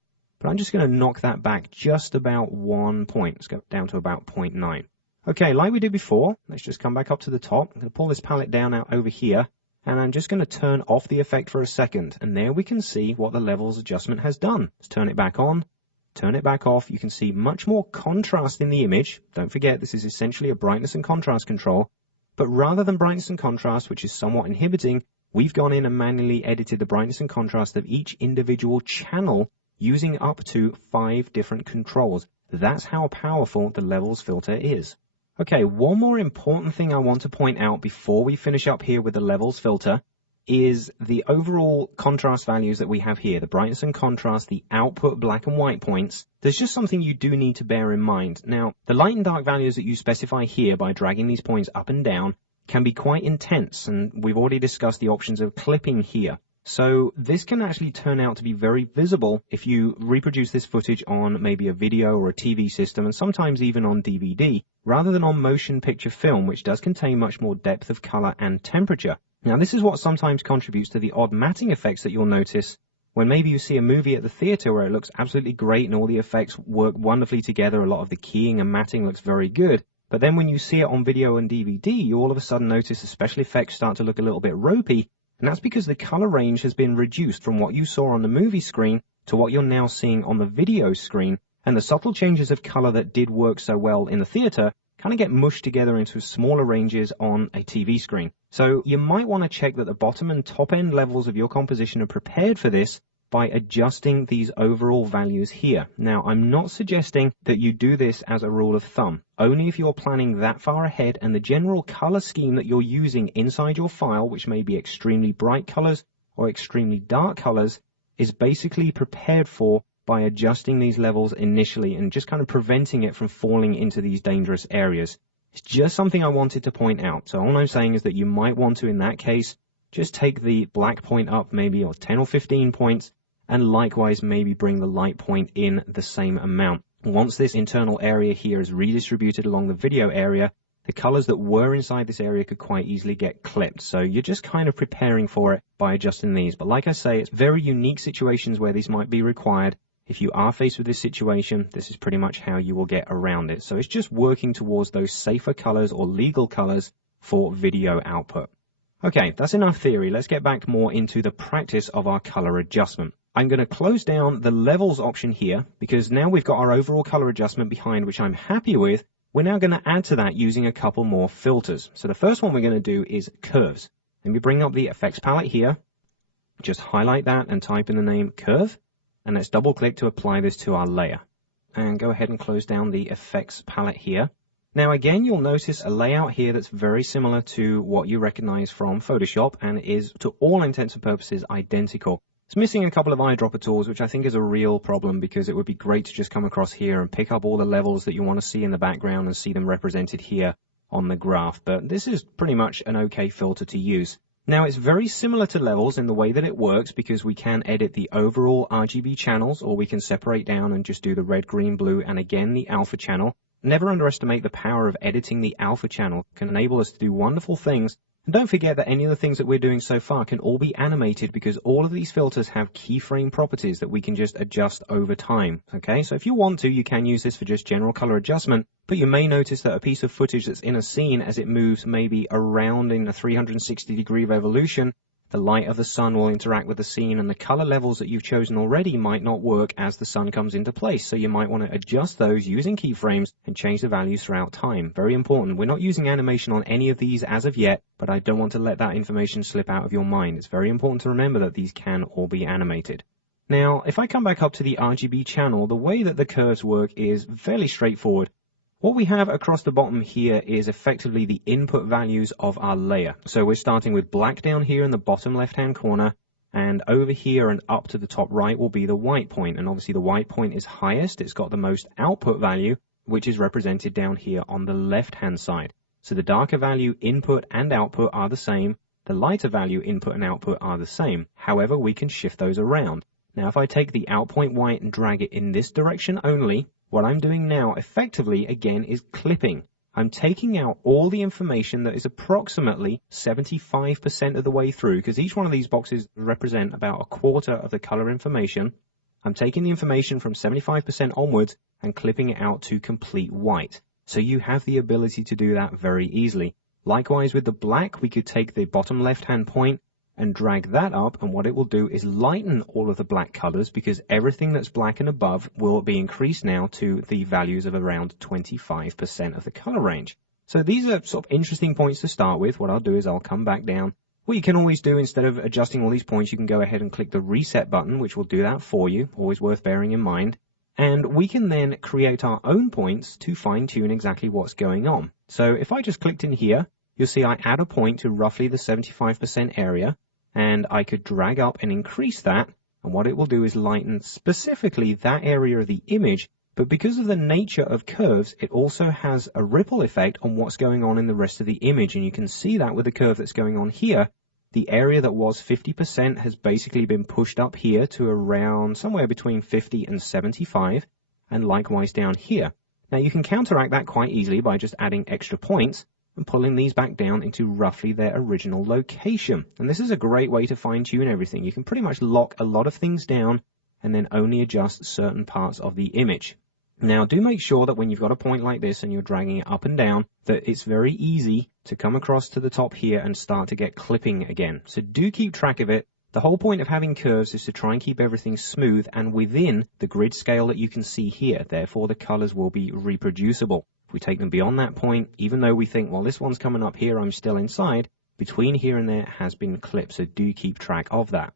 But I'm just going to knock that back just about 1 point. Let's go down to about 0.9. Okay, like we did before, let's just come back up to the top. I'm going to pull this palette down out over here, and I'm just going to turn off the effect for a second. And there we can see what the levels adjustment has done. Let's turn it back on. Turn it back off, you can see much more contrast in the image. Don't forget, this is essentially a brightness and contrast control. But rather than brightness and contrast, which is somewhat inhibiting, we've gone in and manually edited the brightness and contrast of each individual channel using up to 5 different controls. That's how powerful the levels filter is. Okay, one more important thing I want to point out before we finish up here with the levels filter is the overall contrast values that we have here, the brightness and contrast, the output black and white points. There's just something you do need to bear in mind. Now, the light and dark values that you specify here by dragging these points up and down can be quite intense, and we've already discussed the options of clipping here. So this can actually turn out to be very visible if you reproduce this footage on maybe a video or a TV system, and sometimes even on DVD, rather than on motion picture film, which does contain much more depth of color and temperature. Now, this is what sometimes contributes to the odd matting effects that you'll notice when maybe you see a movie at the theater where it looks absolutely great and all the effects work wonderfully together. A lot of the keying and matting looks very good. But then when you see it on video and DVD, you all of a sudden notice the special effects start to look a little bit ropey. And that's because the color range has been reduced from what you saw on the movie screen to what you're now seeing on the video screen. And the subtle changes of color that did work so well in the theater kind of get mushed together into smaller ranges on a TV screen. So you might want to check that the bottom and top end levels of your composition are prepared for this by adjusting these overall values here. Now, I'm not suggesting that you do this as a rule of thumb, only if you're planning that far ahead and the general color scheme that you're using inside your file, which may be extremely bright colors or extremely dark colors, is basically prepared for by adjusting these levels initially and just kind of preventing it from falling into these dangerous areas. It's just something I wanted to point out. So all I'm saying is that you might want to, in that case, just take the black point up maybe or 10 or 15 points, and likewise maybe bring the light point in the same amount. Once this internal area here is redistributed along the video area, the colors that were inside this area could quite easily get clipped. So you're just kind of preparing for it by adjusting these. But like I say, it's very unique situations where these might be required. If you are faced with this situation, this is pretty much how you will get around it. So it's just working towards those safer colors or legal colors for video output. Okay, that's enough theory. Let's get back more into the practice of our color adjustment. I'm going to close down the levels option here because now we've got our overall color adjustment behind, which I'm happy with. We're now going to add to that using a couple more filters. So the first one we're going to do is curves. Let me bring up the effects palette here. Just highlight that and type in the name curve. And let's double click to apply this to our layer. And go ahead and close down the effects palette here. Now again, you'll notice a layout here that's very similar to what you recognize from Photoshop and is to all intents and purposes identical. It's missing a couple of eyedropper tools, which I think is a real problem because it would be great to just come across here and pick up all the levels that you want to see in the background and see them represented here on the graph. But this is pretty much an okay filter to use. Now, it's very similar to levels in the way that it works because we can edit the overall RGB channels, or we can separate down and just do the red, green, blue, and again, the alpha channel. Never underestimate the power of editing the alpha channel. It can enable us to do wonderful things And don't forget that any of the things that we're doing so far can all be animated because all of these filters have keyframe properties that we can just adjust over time. Okay, so if you want to, you can use this for just general color adjustment, but you may notice that a piece of footage that's in a scene, as it moves maybe around in a 360-degree revolution, the light of the sun will interact with the scene, and the color levels that you've chosen already might not work as the sun comes into place. So you might want to adjust those using keyframes and change the values throughout time. Very important. We're not using animation on any of these as of yet, but I don't want to let that information slip out of your mind. It's very important to remember that these can all be animated. Now, if I come back up to the RGB channel, the way that the curves work is fairly straightforward. What we have across the bottom here is effectively the input values of our layer. So we're starting with black down here in the bottom left-hand corner, and over here and up to the top right will be the white point. And obviously the white point is highest. It's got the most output value, which is represented down here on the left-hand side. So the darker value input and output are the same. The lighter value input and output are the same. However, we can shift those around. Now, if I take the out point white and drag it in this direction only, what I'm doing now effectively, again, is clipping. I'm taking out all the information that is approximately 75% of the way through, because each one of these boxes represent about a quarter of the color information. I'm taking the information from 75% onwards and clipping it out to complete white. So you have the ability to do that very easily. Likewise with the black, we could take the bottom left-hand point and drag that up, and what it will do is lighten all of the black colors, because everything that's black and above will be increased now to the values of around 25% of the color range. So these are sort of interesting points to start with. What I'll do is I'll come back down. What you can always do, instead of adjusting all these points, you can go ahead and click the reset button, which will do that for you. Always worth bearing in mind. And we can then create our own points to fine-tune exactly what's going on. So if I just clicked in here, you'll see I add a point to roughly the 75% area. And I could drag up and increase that, and what it will do is lighten specifically that area of the image, but because of the nature of curves, it also has a ripple effect on what's going on in the rest of the image, and you can see that with the curve that's going on here. The area that was 50% has basically been pushed up here to around somewhere between 50 and 75, and likewise down here. Now you can counteract that quite easily by just adding extra points and pulling these back down into roughly their original location. And this is a great way to fine-tune everything. You can pretty much lock a lot of things down and then only adjust certain parts of the image. Now, do make sure that when you've got a point like this and you're dragging it up and down, that it's very easy to come across to the top here and start to get clipping again. So do keep track of it. The whole point of having curves is to try and keep everything smooth and within the grid scale that you can see here. Therefore, the colors will be reproducible. If we take them beyond that point, even though we think, well, this one's coming up here, I'm still inside, between here and there has been clipped, so do keep track of that.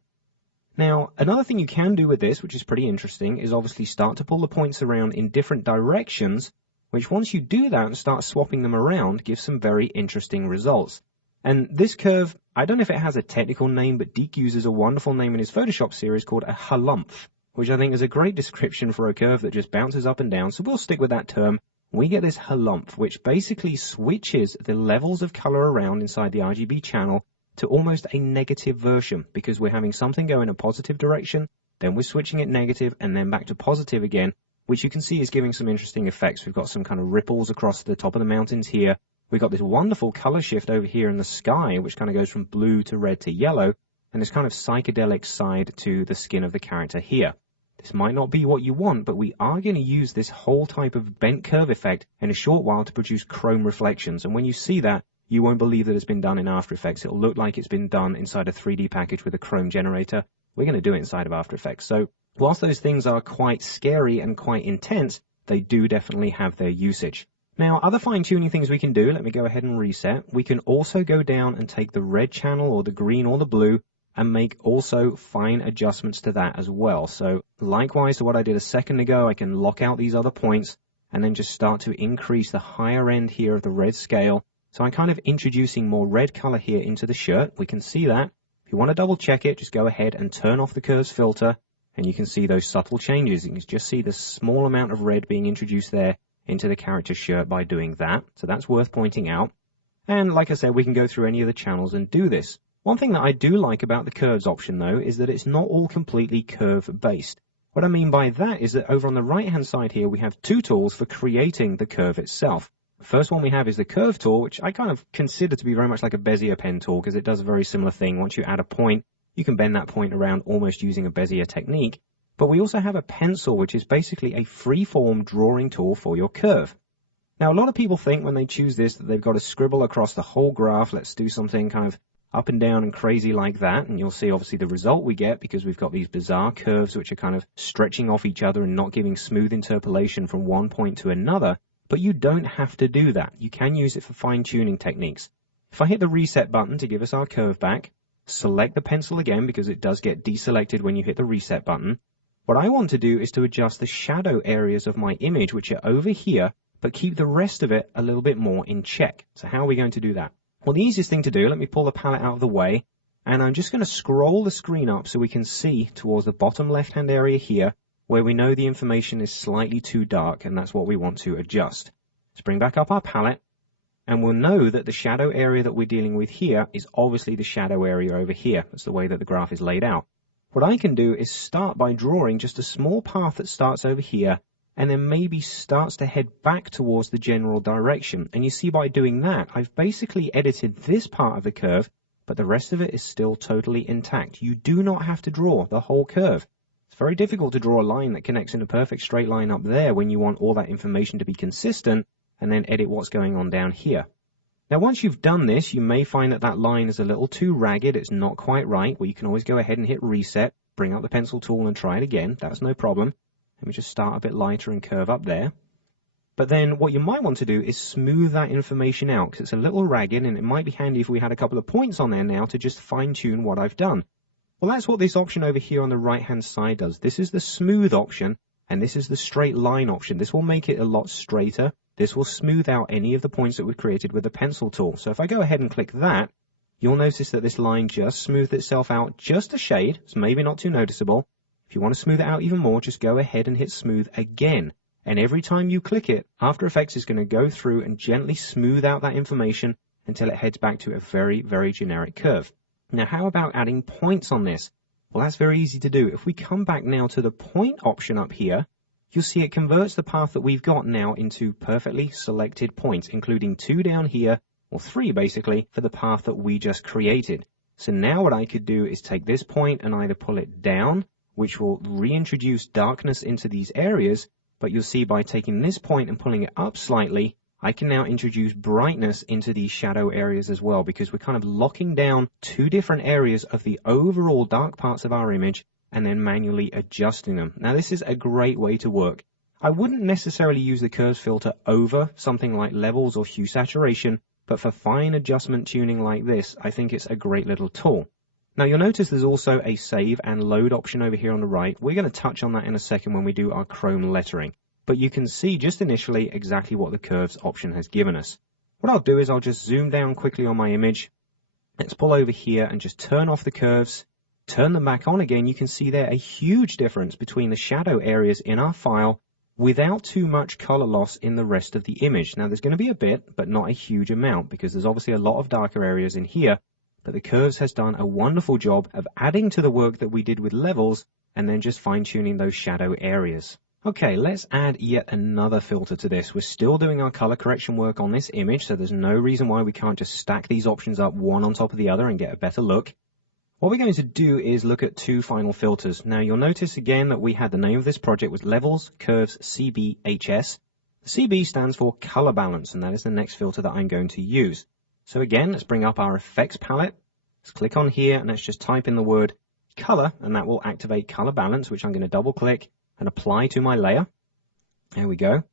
Now, another thing you can do with this, which is pretty interesting, is obviously start to pull the points around in different directions, which once you do that and start swapping them around, gives some very interesting results. And this curve, I don't know if it has a technical name, but Deke uses a wonderful name in his Photoshop series called a halumph, which I think is a great description for a curve that just bounces up and down, so we'll stick with that term. We get this halumph, which basically switches the levels of color around inside the RGB channel to almost a negative version, because we're having something go in a positive direction, then we're switching it negative, and then back to positive again, which you can see is giving some interesting effects. We've got some kind of ripples across the top of the mountains here. We've got this wonderful color shift over here in the sky, which kind of goes from blue to red to yellow, and this kind of psychedelic side to the skin of the character here. This might not be what you want, but we are going to use this whole type of bent curve effect in a short while to produce chrome reflections. And when you see that, you won't believe that it's been done in After Effects. It'll look like it's been done inside a 3D package with a chrome generator. We're going to do it inside of After Effects. So whilst those things are quite scary and quite intense, they do definitely have their usage. Now, other fine-tuning things we can do, let me go ahead and reset. We can also go down and take the red channel or the green or the blue and make also fine adjustments to that as well. So likewise to what I did a second ago, I can lock out these other points and then just start to increase the higher end here of the red scale. So I'm kind of introducing more red color here into the shirt. We can see that. If you want to double check it, just go ahead and turn off the curves filter and you can see those subtle changes. You can just see the small amount of red being introduced there into the character's shirt by doing that. So that's worth pointing out. And like I said, we can go through any of the channels and do this. One thing that I do like about the curves option, though, is that it's not all completely curve-based. What I mean by that is that over on the right-hand side here, we have two tools for creating the curve itself. First one we have is the curve tool, which I kind of consider to be very much like a Bezier pen tool because it does a very similar thing. Once you add a point, you can bend that point around almost using a Bezier technique. But we also have a pencil, which is basically a free-form drawing tool for your curve. Now, a lot of people think when they choose this that they've got to scribble across the whole graph. Let's do something kind of up and down and crazy like that. And you'll see obviously the result we get because we've got these bizarre curves which are kind of stretching off each other and not giving smooth interpolation from one point to another. But you don't have to do that. You can use it for fine-tuning techniques. If I hit the reset button to give us our curve back, select the pencil again because it does get deselected when you hit the reset button. What I want to do is to adjust the shadow areas of my image, which are over here, but keep the rest of it a little bit more in check. So how are we going to do that? Well, the easiest thing to do, let me pull the palette out of the way, and I'm just going to scroll the screen up so we can see towards the bottom left-hand area here, where we know the information is slightly too dark, and that's what we want to adjust. Let's bring back up our palette, and we'll know that the shadow area that we're dealing with here is obviously the shadow area over here. That's the way that the graph is laid out. What I can do is start by drawing just a small path that starts over here, and then maybe starts to head back towards the general direction. And you see by doing that, I've basically edited this part of the curve, but the rest of it is still totally intact. You do not have to draw the whole curve. It's very difficult to draw a line that connects in a perfect straight line up there when you want all that information to be consistent and then edit what's going on down here. Now, once you've done this, you may find that that line is a little too ragged. It's not quite right. Well, you can always go ahead and hit reset, bring up the pencil tool and try it again. That's no problem. Let me just start a bit lighter and curve up there. But then what you might want to do is smooth that information out because it's a little ragged and it might be handy if we had a couple of points on there now to just fine tune what I've done. Well, that's what this option over here on the right-hand side does. This is the smooth option, and this is the straight line option. This will make it a lot straighter. This will smooth out any of the points that we created with the pencil tool. So if I go ahead and click that, you'll notice that this line just smoothed itself out just a shade. It's maybe not too noticeable. If you want to smooth it out even more, just go ahead and hit smooth again. And every time you click it, After Effects is going to go through and gently smooth out that information until it heads back to a very, very generic curve. Now, how about adding points on this? Well, that's very easy to do. If we come back now to the point option up here, you'll see it converts the path that we've got now into perfectly selected points, including 2 down here, or 3 basically, for the path that we just created. So now what I could do is take this point and either pull it down, which will reintroduce darkness into these areas, but you'll see by taking this point and pulling it up slightly, I can now introduce brightness into these shadow areas as well, because we're kind of locking down 2 different areas of the overall dark parts of our image and then manually adjusting them. Now, this is a great way to work. I wouldn't necessarily use the curves filter over something like levels or hue saturation, but for fine adjustment tuning like this, I think it's a great little tool. Now, you'll notice there's also a save and load option over here on the right. We're going to touch on that in a second when we do our chrome lettering. But you can see just initially exactly what the curves option has given us. What I'll do is I'll just zoom down quickly on my image. Let's pull over here and just turn off the curves, turn them back on again. You can see there a huge difference between the shadow areas in our file without too much color loss in the rest of the image. Now, there's going to be a bit, but not a huge amount, because there's obviously a lot of darker areas in here. But the curves has done a wonderful job of adding to the work that we did with levels and then just fine-tuning those shadow areas. Okay, let's add yet another filter to this. We're still doing our color correction work on this image, so there's no reason why we can't just stack these options up one on top of the other and get a better look. What we're going to do is look at 2 final filters. Now, you'll notice again that we had the name of this project was Levels Curves CBHS. The CB stands for Color Balance, and that is the next filter that I'm going to use. So again, let's bring up our effects palette. Let's click on here, and let's just type in the word color, and that will activate color balance, which I'm going to double click and apply to my layer. There we go.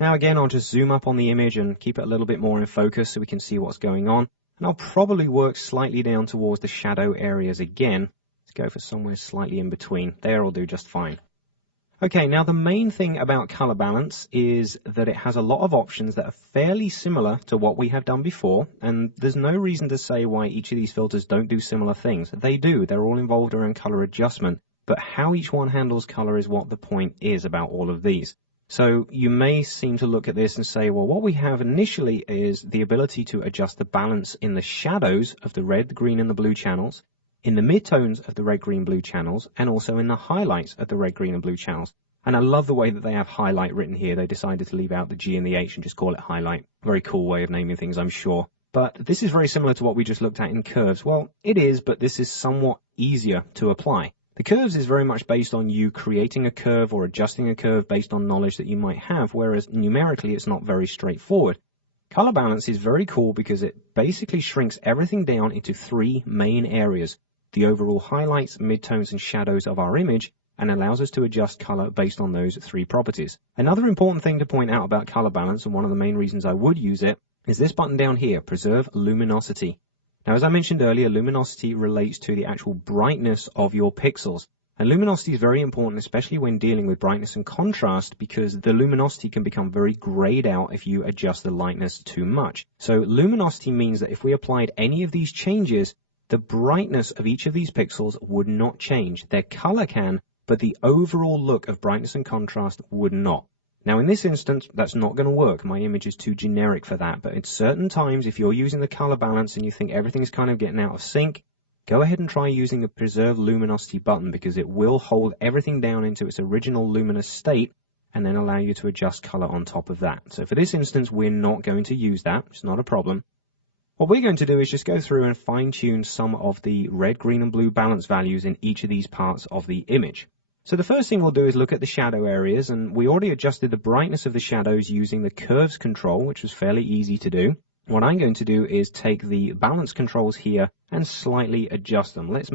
Now again, I'll just zoom up on the image and keep it a little bit more in focus so we can see what's going on. And I'll probably work slightly down towards the shadow areas again. Let's go for somewhere slightly in between. There will do just fine. Okay, now the main thing about color balance is that it has a lot of options that are fairly similar to what we have done before, and there's no reason to say why each of these filters don't do similar things. They do. They're all involved around color adjustment. But how each one handles color is what the point is about all of these. So you may seem to look at this and say, well, what we have initially is the ability to adjust the balance in the shadows of the red, the green, and the blue channels, in the midtones of the red, green, blue channels, and also in the highlights of the red, green, and blue channels. And I love the way that they have highlight written here. They decided to leave out the G and the H and just call it highlight. Very cool way of naming things, I'm sure. But this is very similar to what we just looked at in curves. Well, it is, but this is somewhat easier to apply. The curves is very much based on you creating a curve or adjusting a curve based on knowledge that you might have, whereas numerically it's not very straightforward. Color balance is very cool because it basically shrinks everything down into three main areas: the overall highlights, midtones, and shadows of our image, and allows us to adjust color based on those three properties. Another important thing to point out about color balance, and one of the main reasons I would use it, is this button down here, Preserve Luminosity. Now, as I mentioned earlier, luminosity relates to the actual brightness of your pixels. And luminosity is very important, especially when dealing with brightness and contrast, because the luminosity can become very grayed out if you adjust the lightness too much. So luminosity means that if we applied any of these changes, the brightness of each of these pixels would not change. Their color can, but the overall look of brightness and contrast would not. Now, in this instance, that's not going to work. My image is too generic for that. But at certain times, if you're using the color balance and you think everything's kind of getting out of sync, go ahead and try using the Preserve Luminosity button, because it will hold everything down into its original luminous state and then allow you to adjust color on top of that. So for this instance, we're not going to use that. It's not a problem. What we're going to do is just go through and fine-tune some of the red, green, and blue balance values in each of these parts of the image. So the first thing we'll do is look at the shadow areas, and we already adjusted the brightness of the shadows using the curves control, which was fairly easy to do. What I'm going to do is take the balance controls here and slightly adjust them. Let's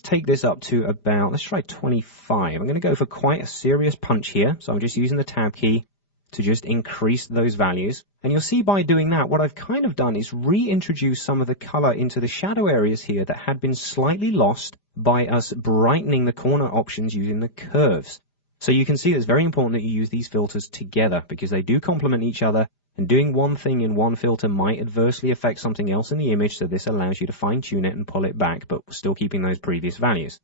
take this up to about, let's try 25. I'm going to go for quite a serious punch here. So I'm just using the tab key to just increase those values. And you'll see by doing that, what I've kind of done is reintroduce some of the color into the shadow areas here that had been slightly lost by us brightening the corner options using the curves. So you can see it's very important that you use these filters together, because they do complement each other, and doing one thing in one filter might adversely affect something else in the image, so this allows you to fine-tune it and pull it back, but still keeping those previous values.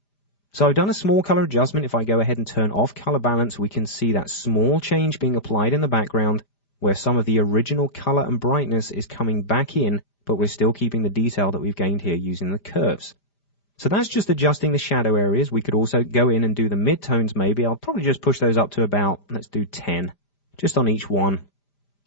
So I've done a small color adjustment. If I go ahead and turn off color balance, we can see that small change being applied in the background, where some of the original color and brightness is coming back in, but we're still keeping the detail that we've gained here using the curves. So that's just adjusting the shadow areas. We could also go in and do the midtones maybe. I'll probably just push those up to about, let's do 10, just on each one.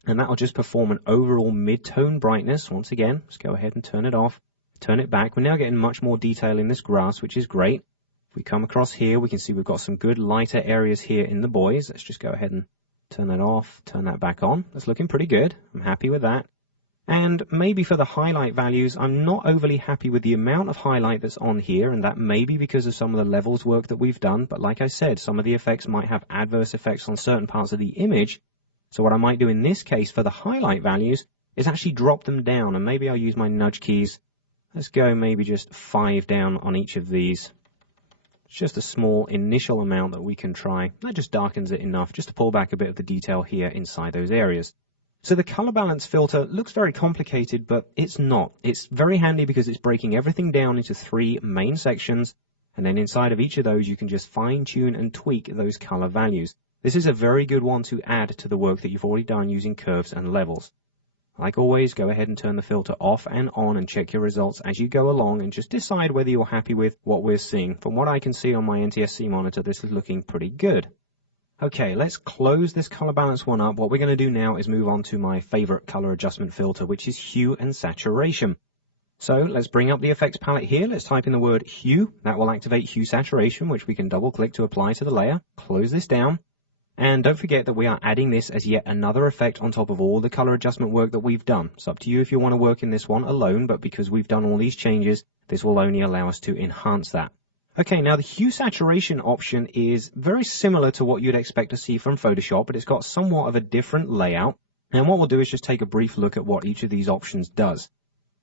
And that'll just perform an overall mid-tone brightness. Once again, let's go ahead and turn it off, turn it back. We're now getting much more detail in this grass, which is great. If we come across here, we can see we've got some good lighter areas here in the boys. Let's just go ahead and turn that off, turn that back on. That's looking pretty good. I'm happy with that. And maybe for the highlight values, I'm not overly happy with the amount of highlight that's on here, and that may be because of some of the levels work that we've done. But like I said, some of the effects might have adverse effects on certain parts of the image. So what I might do in this case for the highlight values is actually drop them down, and maybe I'll use my nudge keys. Let's go maybe just 5 down on each of these. It's just a small initial amount that we can try. That just darkens it enough just to pull back a bit of the detail here inside those areas. So the color balance filter looks very complicated, but it's not. It's very handy because it's breaking everything down into 3 main sections, and then inside of each of those you can just fine-tune and tweak those color values. This is a very good one to add to the work that you've already done using curves and levels. Like always, go ahead and turn the filter off and on and check your results as you go along, and just decide whether you're happy with what we're seeing. From what I can see on my NTSC monitor, this is looking pretty good. Okay, let's close this color balance one up. What we're going to do now is move on to my favorite color adjustment filter, which is hue and saturation. So let's bring up the effects palette here. Let's type in the word hue. That will activate hue saturation, which we can double click to apply to the layer. Close this down. And don't forget that we are adding this as yet another effect on top of all the color adjustment work that we've done. It's up to you if you want to work in this one alone, but because we've done all these changes, this will only allow us to enhance that. Okay, now the hue saturation option is very similar to what you'd expect to see from Photoshop, but it's got somewhat of a different layout. And what we'll do is just take a brief look at what each of these options does.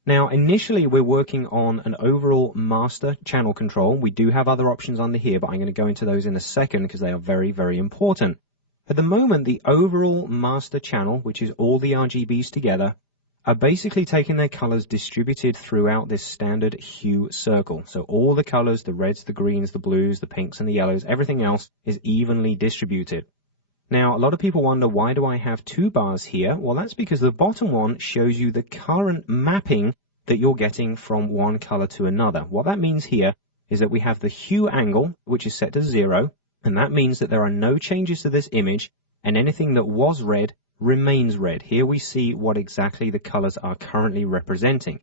Now, initially, we're working on an overall master channel control. We do have other options under here, but I'm going to go into those in a second because they are very, very important. At the moment, the overall master channel, which is all the RGBs together, are basically taking their colors distributed throughout this standard hue circle. So all the colors, the reds, the greens, the blues, the pinks, and the yellows, everything else is evenly distributed. Now, a lot of people wonder, why do I have 2 bars here? Well, that's because the bottom one shows you the current mapping that you're getting from one color to another. What that means here is that we have the hue angle, which is set to 0, And that means that there are no changes to this image, and anything that was red remains red. Here we see what exactly the colors are currently representing.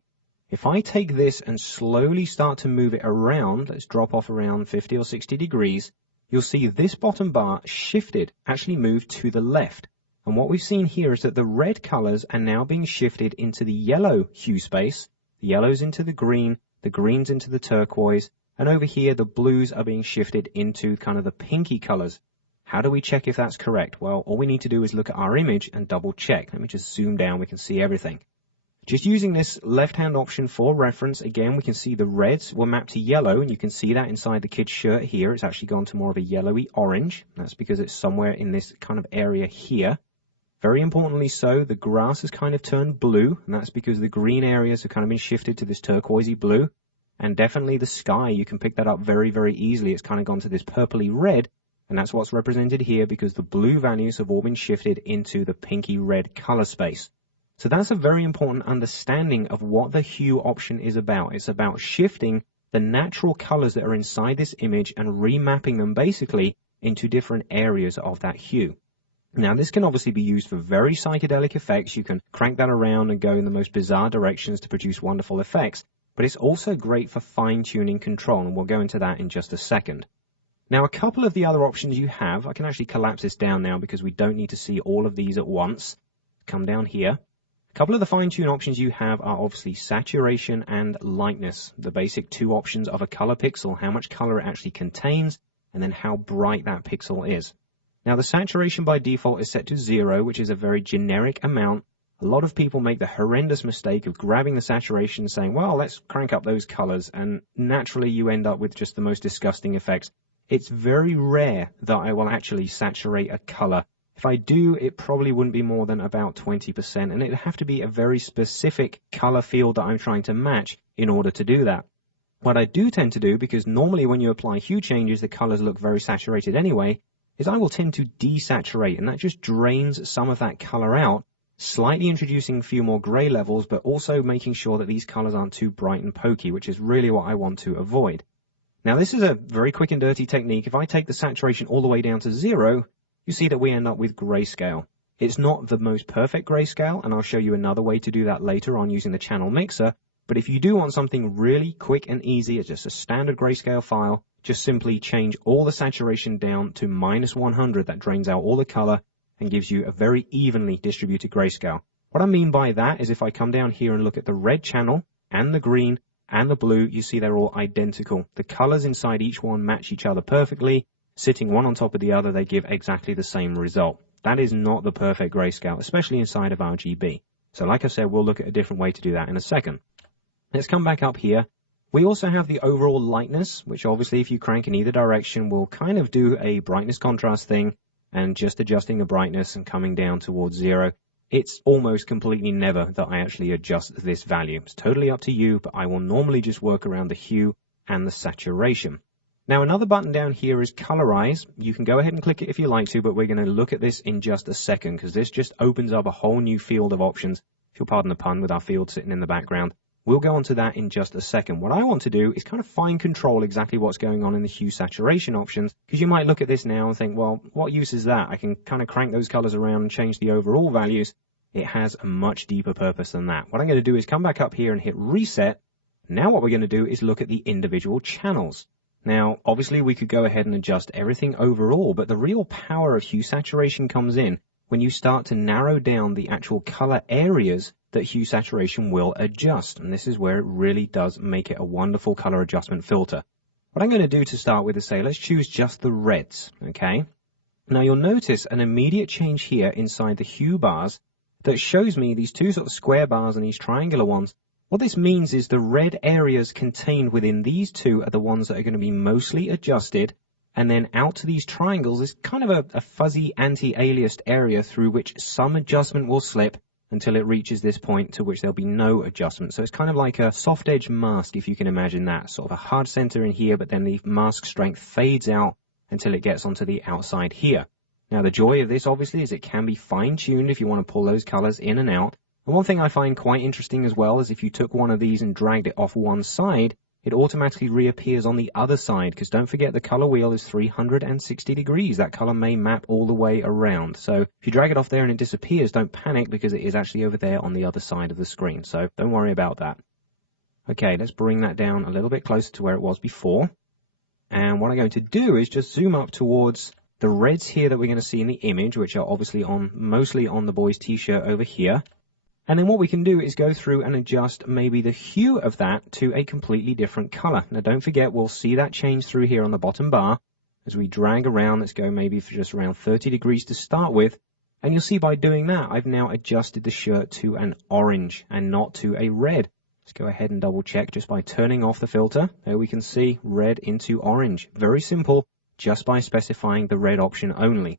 If I take this and slowly start to move it around, let's drop off around 50 or 60 degrees, you'll see this bottom bar shifted, actually moved to the left. And what we've seen here is that the red colors are now being shifted into the yellow hue space, the yellows into the greens into the turquoise, and over here the blues are being shifted into kind of the pinky colors. How do we check if that's correct? Well, all we need to do is look at our image and double check. Let me just zoom down, we can see everything. Just using this left-hand option for reference, again, we can see the reds were mapped to yellow, and you can see that inside the kid's shirt here. It's actually gone to more of a yellowy orange. That's because it's somewhere in this kind of area here. Very importantly so, the grass has kind of turned blue, and that's because the green areas have kind of been shifted to this turquoisey blue. And definitely the sky, you can pick that up very, very easily. It's kind of gone to this purpley red, and that's what's represented here because the blue values have all been shifted into the pinky red color space. So that's a very important understanding of what the hue option is about. It's about shifting the natural colors that are inside this image and remapping them basically into different areas of that hue. Now, this can obviously be used for very psychedelic effects. You can crank that around and go in the most bizarre directions to produce wonderful effects, but it's also great for fine-tuning control, and we'll go into that in just a second. Now, a couple of the other options you have, I can actually collapse this down now because we don't need to see all of these at once. Come down here. A couple of the fine-tune options you have are obviously saturation and lightness, the basic two options of a color pixel, how much color it actually contains, and then how bright that pixel is. Now, the saturation by default is set to 0, which is a very generic amount. A lot of people make the horrendous mistake of grabbing the saturation and saying, well, let's crank up those colors, and naturally you end up with just the most disgusting effects. It's very rare that I will actually saturate a color. If I do, it probably wouldn't be more than about 20%, and it'd have to be a very specific color field that I'm trying to match in order to do that. What I do tend to do, because normally when you apply hue changes, the colors look very saturated anyway, is I will tend to desaturate, and that just drains some of that color out, slightly introducing a few more gray levels, but also making sure that these colors aren't too bright and pokey, which is really what I want to avoid. Now, this is a very quick and dirty technique. If I take the saturation all the way down to 0, you see that we end up with grayscale. It's not the most perfect grayscale, and I'll show you another way to do that later on using the channel mixer. But if you do want something really quick and easy, it's just a standard grayscale file, just simply change all the saturation down to -100. That drains out all the color and gives you a very evenly distributed grayscale. What I mean by that is if I come down here and look at the red channel and the green and the blue, you see they're all identical. The colors inside each one match each other perfectly. Sitting one on top of the other, they give exactly the same result. That is not the perfect grayscale, especially inside of RGB. So like I said, we'll look at a different way to do that in a second. Let's come back up here. We also have the overall lightness, which obviously if you crank in either direction will kind of do a brightness contrast thing, and just adjusting the brightness and coming down towards 0. It's almost completely never that I actually adjust this value. It's totally up to you, but I will normally just work around the hue and the saturation. Now, another button down here is colorize. You can go ahead and click it if you like to, but we're going to look at this in just a second because this just opens up a whole new field of options, if you'll pardon the pun, with our field sitting in the background. We'll go on to that in just a second. What I want to do is kind of fine control exactly what's going on in the hue saturation options, because you might look at this now and think, well, what use is that? I can kind of crank those colors around and change the overall values. It has a much deeper purpose than that. What I'm going to do is come back up here and hit reset. Now what we're going to do is look at the individual channels. Now, obviously we could go ahead and adjust everything overall, but the real power of hue saturation comes in when you start to narrow down the actual color areas that hue saturation will adjust. And this is where it really does make it a wonderful color adjustment filter. What I'm going to do to start with is say, let's choose just the reds, okay? Now you'll notice an immediate change here inside the hue bars that shows me these two sort of square bars and these triangular ones. What this means is the red areas contained within these two are the ones that are going to be mostly adjusted, and then out to these triangles is kind of a fuzzy anti-aliased area through which some adjustment will slip until it reaches this point to which there'll be no adjustment. So it's kind of like a soft edge mask, if you can imagine that, sort of a hard center in here, but then the mask strength fades out until it gets onto the outside here. Now the joy of this obviously is it can be fine-tuned if you want to pull those colors in and out. And one thing I find quite interesting as well is if you took one of these and dragged it off one side, it automatically reappears on the other side, because don't forget the color wheel is 360 degrees. That color may map all the way around. So if you drag it off there and it disappears, don't panic, because it is actually over there on the other side of the screen. So don't worry about that. Okay, let's bring that down a little bit closer to where it was before. And what I'm going to do is just zoom up towards the reds here that we're going to see in the image, which are obviously mostly on the boy's t-shirt over here. And then what we can do is go through and adjust maybe the hue of that to a completely different color. Now don't forget, we'll see that change through here on the bottom bar as we drag around. Let's go maybe for just around 30 degrees to start with. And you'll see by doing that, I've now adjusted the shirt to an orange and not to a red. Let's go ahead and double check just by turning off the filter. There we can see red into orange. Very simple, just by specifying the red option only.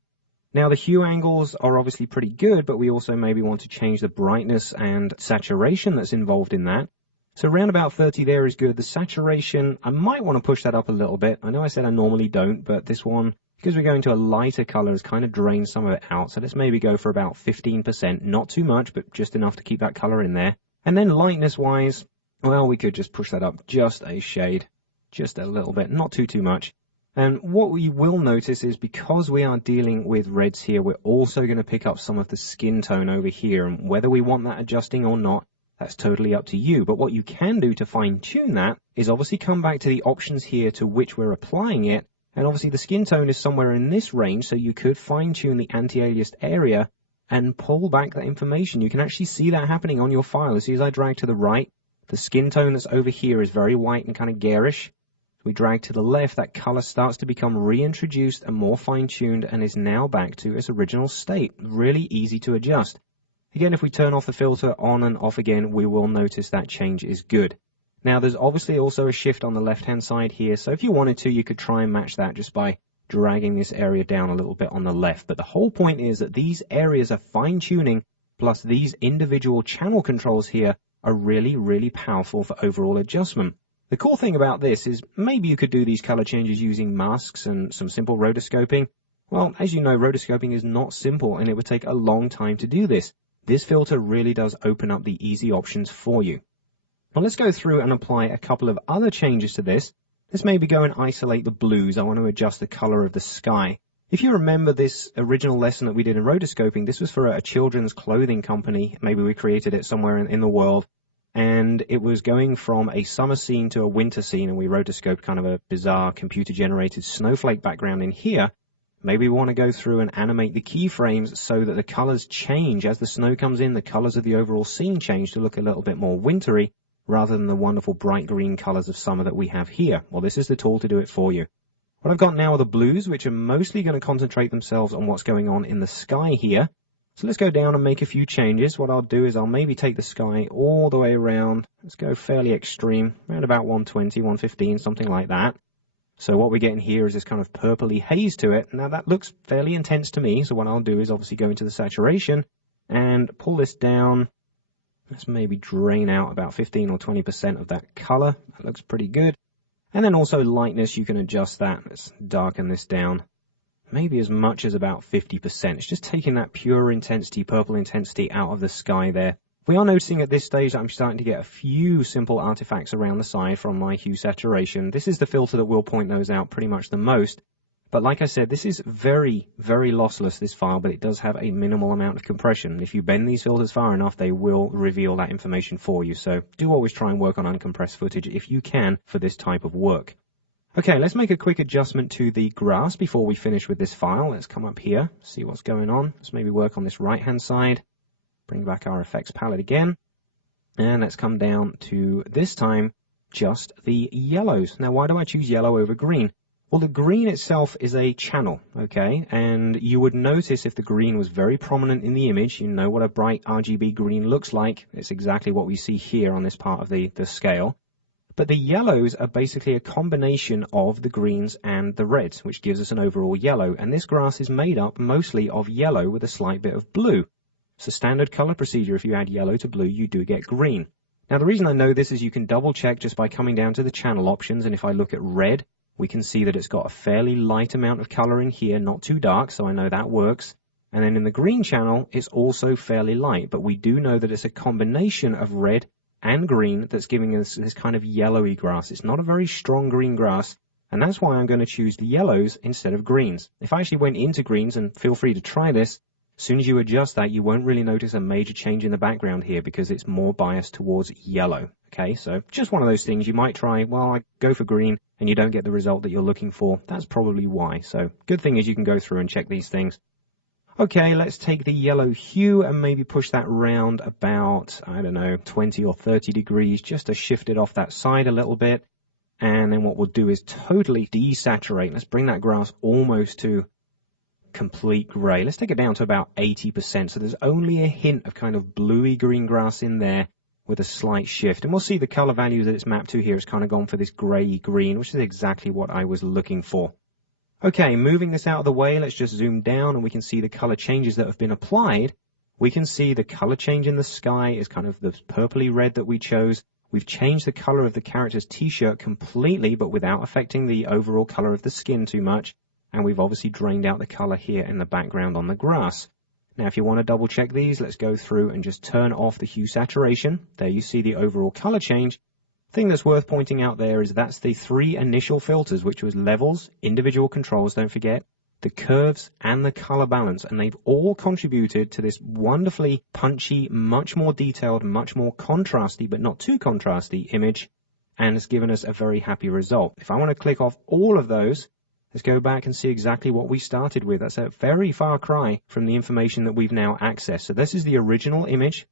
Now the hue angles are obviously pretty good, but we also maybe want to change the brightness and saturation that's involved in that. So around about 30 there is good. The saturation, I might want to push that up a little bit. I know I said I normally don't, but this one, because we're going to a lighter color, has kind of drained some of it out. So let's maybe go for about 15%, not too much, but just enough to keep that color in there. And then lightness wise, well, we could just push that up just a shade, just a little bit, not too much. And what we will notice is because we are dealing with reds here, we're also going to pick up some of the skin tone over here. And whether we want that adjusting or not, that's totally up to you. But what you can do to fine tune that is obviously come back to the options here to which we're applying it. And obviously the skin tone is somewhere in this range, so you could fine tune the anti-aliased area and pull back that information. You can actually see that happening on your file. As soon as I drag to the right, the skin tone that's over here is very white and kind of garish. We drag to the left, that color starts to become reintroduced and more fine-tuned and is now back to its original state. Really easy to adjust. Again, if we turn off the filter on and off again, we will notice that change is good. Now, there's obviously also a shift on the left-hand side here, so if you wanted to, you could try and match that just by dragging this area down a little bit on the left. But the whole point is that these areas of fine-tuning, plus these individual channel controls here, are really, really powerful for overall adjustment. The cool thing about this is maybe you could do these color changes using masks and some simple rotoscoping. Well, as you know, rotoscoping is not simple and it would take a long time to do this. This filter really does open up the easy options for you. Now let's go through and apply a couple of other changes to this. Let's maybe go and isolate the blues. I want to adjust the color of the sky. If you remember this original lesson that we did in rotoscoping, this was for a children's clothing company. Maybe we created it somewhere in the world. And it was going from a summer scene to a winter scene, and we rotoscoped kind of a bizarre computer-generated snowflake background in here. Maybe we want to go through and animate the keyframes so that the colors change. As the snow comes in, the colors of the overall scene change to look a little bit more wintry, rather than the wonderful bright green colors of summer that we have here. Well, this is the tool to do it for you. What I've got now are the blues, which are mostly going to concentrate themselves on what's going on in the sky here. So let's go down and make a few changes. What I'll do is I'll maybe take the sky all the way around. Let's go fairly extreme, around about 120, 115, something like that. So what we're getting here is this kind of purpley haze to it. Now that looks fairly intense to me. So what I'll do is obviously go into the saturation and pull this down. Let's maybe drain out about 15 or 20% of that color. That looks pretty good. And then also lightness, you can adjust that. Let's darken this down. Maybe as much as about 50%. It's just taking that pure intensity, purple intensity out of the sky there. We are noticing at this stage that I'm starting to get a few simple artifacts around the side from my hue saturation. This is the filter that will point those out pretty much the most. But like I said, this is very, very lossless, this file, but it does have a minimal amount of compression. If you bend these filters far enough, they will reveal that information for you. So do always try and work on uncompressed footage if you can for this type of work. Okay, let's make a quick adjustment to the grass before we finish with this file. Let's come up here, see what's going on. Let's maybe work on this right-hand side. Bring back our effects palette again. And let's come down to, this time, just the yellows. Now, why do I choose yellow over green? Well, the green itself is a channel, okay? And you would notice if the green was very prominent in the image, you know what a bright RGB green looks like. It's exactly what we see here on this part of the scale. But the yellows are basically a combination of the greens and the reds, which gives us an overall yellow. And this grass is made up mostly of yellow with a slight bit of blue. It's a standard color procedure. If you add yellow to blue, you do get green. Now, the reason I know this is you can double check just by coming down to the channel options. And if I look at red, we can see that it's got a fairly light amount of color in here, not too dark, so I know that works. And then in the green channel, it's also fairly light, but we do know that it's a combination of red and green that's giving us this kind of yellowy grass. It's not a very strong green grass, and that's why I'm going to choose the yellows instead of greens. If I actually went into greens, and feel free to try this, as soon as you adjust that, you won't really notice a major change in the background here because it's more biased towards yellow. Okay, so just one of those things you might try. Well, I go for green and you don't get the result that you're looking for. That's probably why. So good thing is you can go through and check these things. Okay, let's take the yellow hue and maybe push that round about, I don't know, 20 or 30 degrees just to shift it off that side a little bit. And then what we'll do is totally desaturate. Let's bring that grass almost to complete gray. Let's take it down to about 80%. So there's only a hint of kind of bluey green grass in there with a slight shift. And we'll see the color value that it's mapped to here has kind of gone for this gray green, which is exactly what I was looking for. Okay, moving this out of the way, let's just zoom down and we can see the color changes that have been applied. We can see the color change in the sky is kind of the purpley red that we chose. We've changed the color of the character's t-shirt completely, but without affecting the overall color of the skin too much. And we've obviously drained out the color here in the background on the grass. Now, if you want to double check these, let's go through and just turn off the hue saturation. There you see the overall color change. Thing that's worth pointing out there is that's the 3 initial filters, which was levels, individual controls, don't forget, the curves, and the color balance. And they've all contributed to this wonderfully punchy, much more detailed, much more contrasty, but not too contrasty image. And it's given us a very happy result. If I want to click off all of those, let's go back and see exactly what we started with. That's a very far cry from the information that we've now accessed. So this is the original image.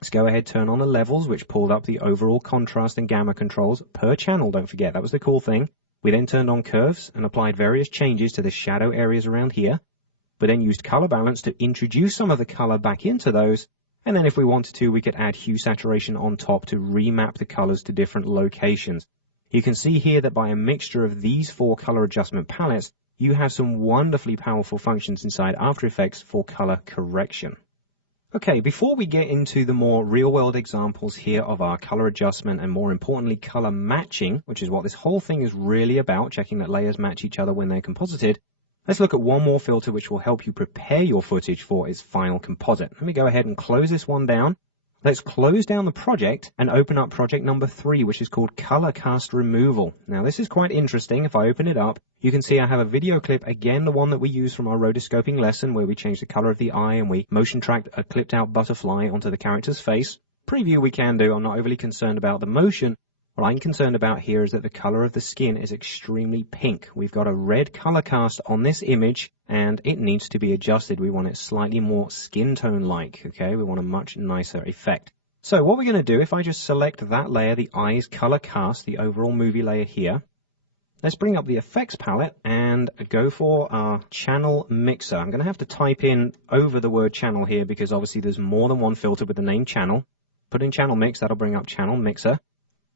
Let's go ahead, turn on the levels, which pulled up the overall contrast and gamma controls per channel. Don't forget, that was the cool thing. We then turned on curves and applied various changes to the shadow areas around here, but then used color balance to introduce some of the color back into those. And then if we wanted to, we could add hue saturation on top to remap the colors to different locations. You can see here that by a mixture of these 4 color adjustment palettes, you have some wonderfully powerful functions inside After Effects for color correction. Okay, before we get into the more real-world examples here of our color adjustment and more importantly color matching, which is what this whole thing is really about, checking that layers match each other when they're composited, let's look at one more filter which will help you prepare your footage for its final composite. Let me go ahead and close this one down. Let's close down the project and open up project number 3, which is called Color Cast Removal. Now, this is quite interesting. If I open it up, you can see I have a video clip, again, the one that we used from our rotoscoping lesson, where we changed the color of the eye and we motion tracked a clipped out butterfly onto the character's face. Preview we can do. I'm not overly concerned about the motion. What I'm concerned about here is that the color of the skin is extremely pink. We've got a red color cast on this image and it needs to be adjusted. We want it slightly more skin tone like, okay? We want a much nicer effect. So what we're going to do, if I just select that layer, the eyes color cast, the overall movie layer here, let's bring up the effects palette and go for our channel mixer. I'm going to have to type in over the word channel here because obviously there's more than one filter with the name channel. Put in channel mix, that'll bring up channel mixer.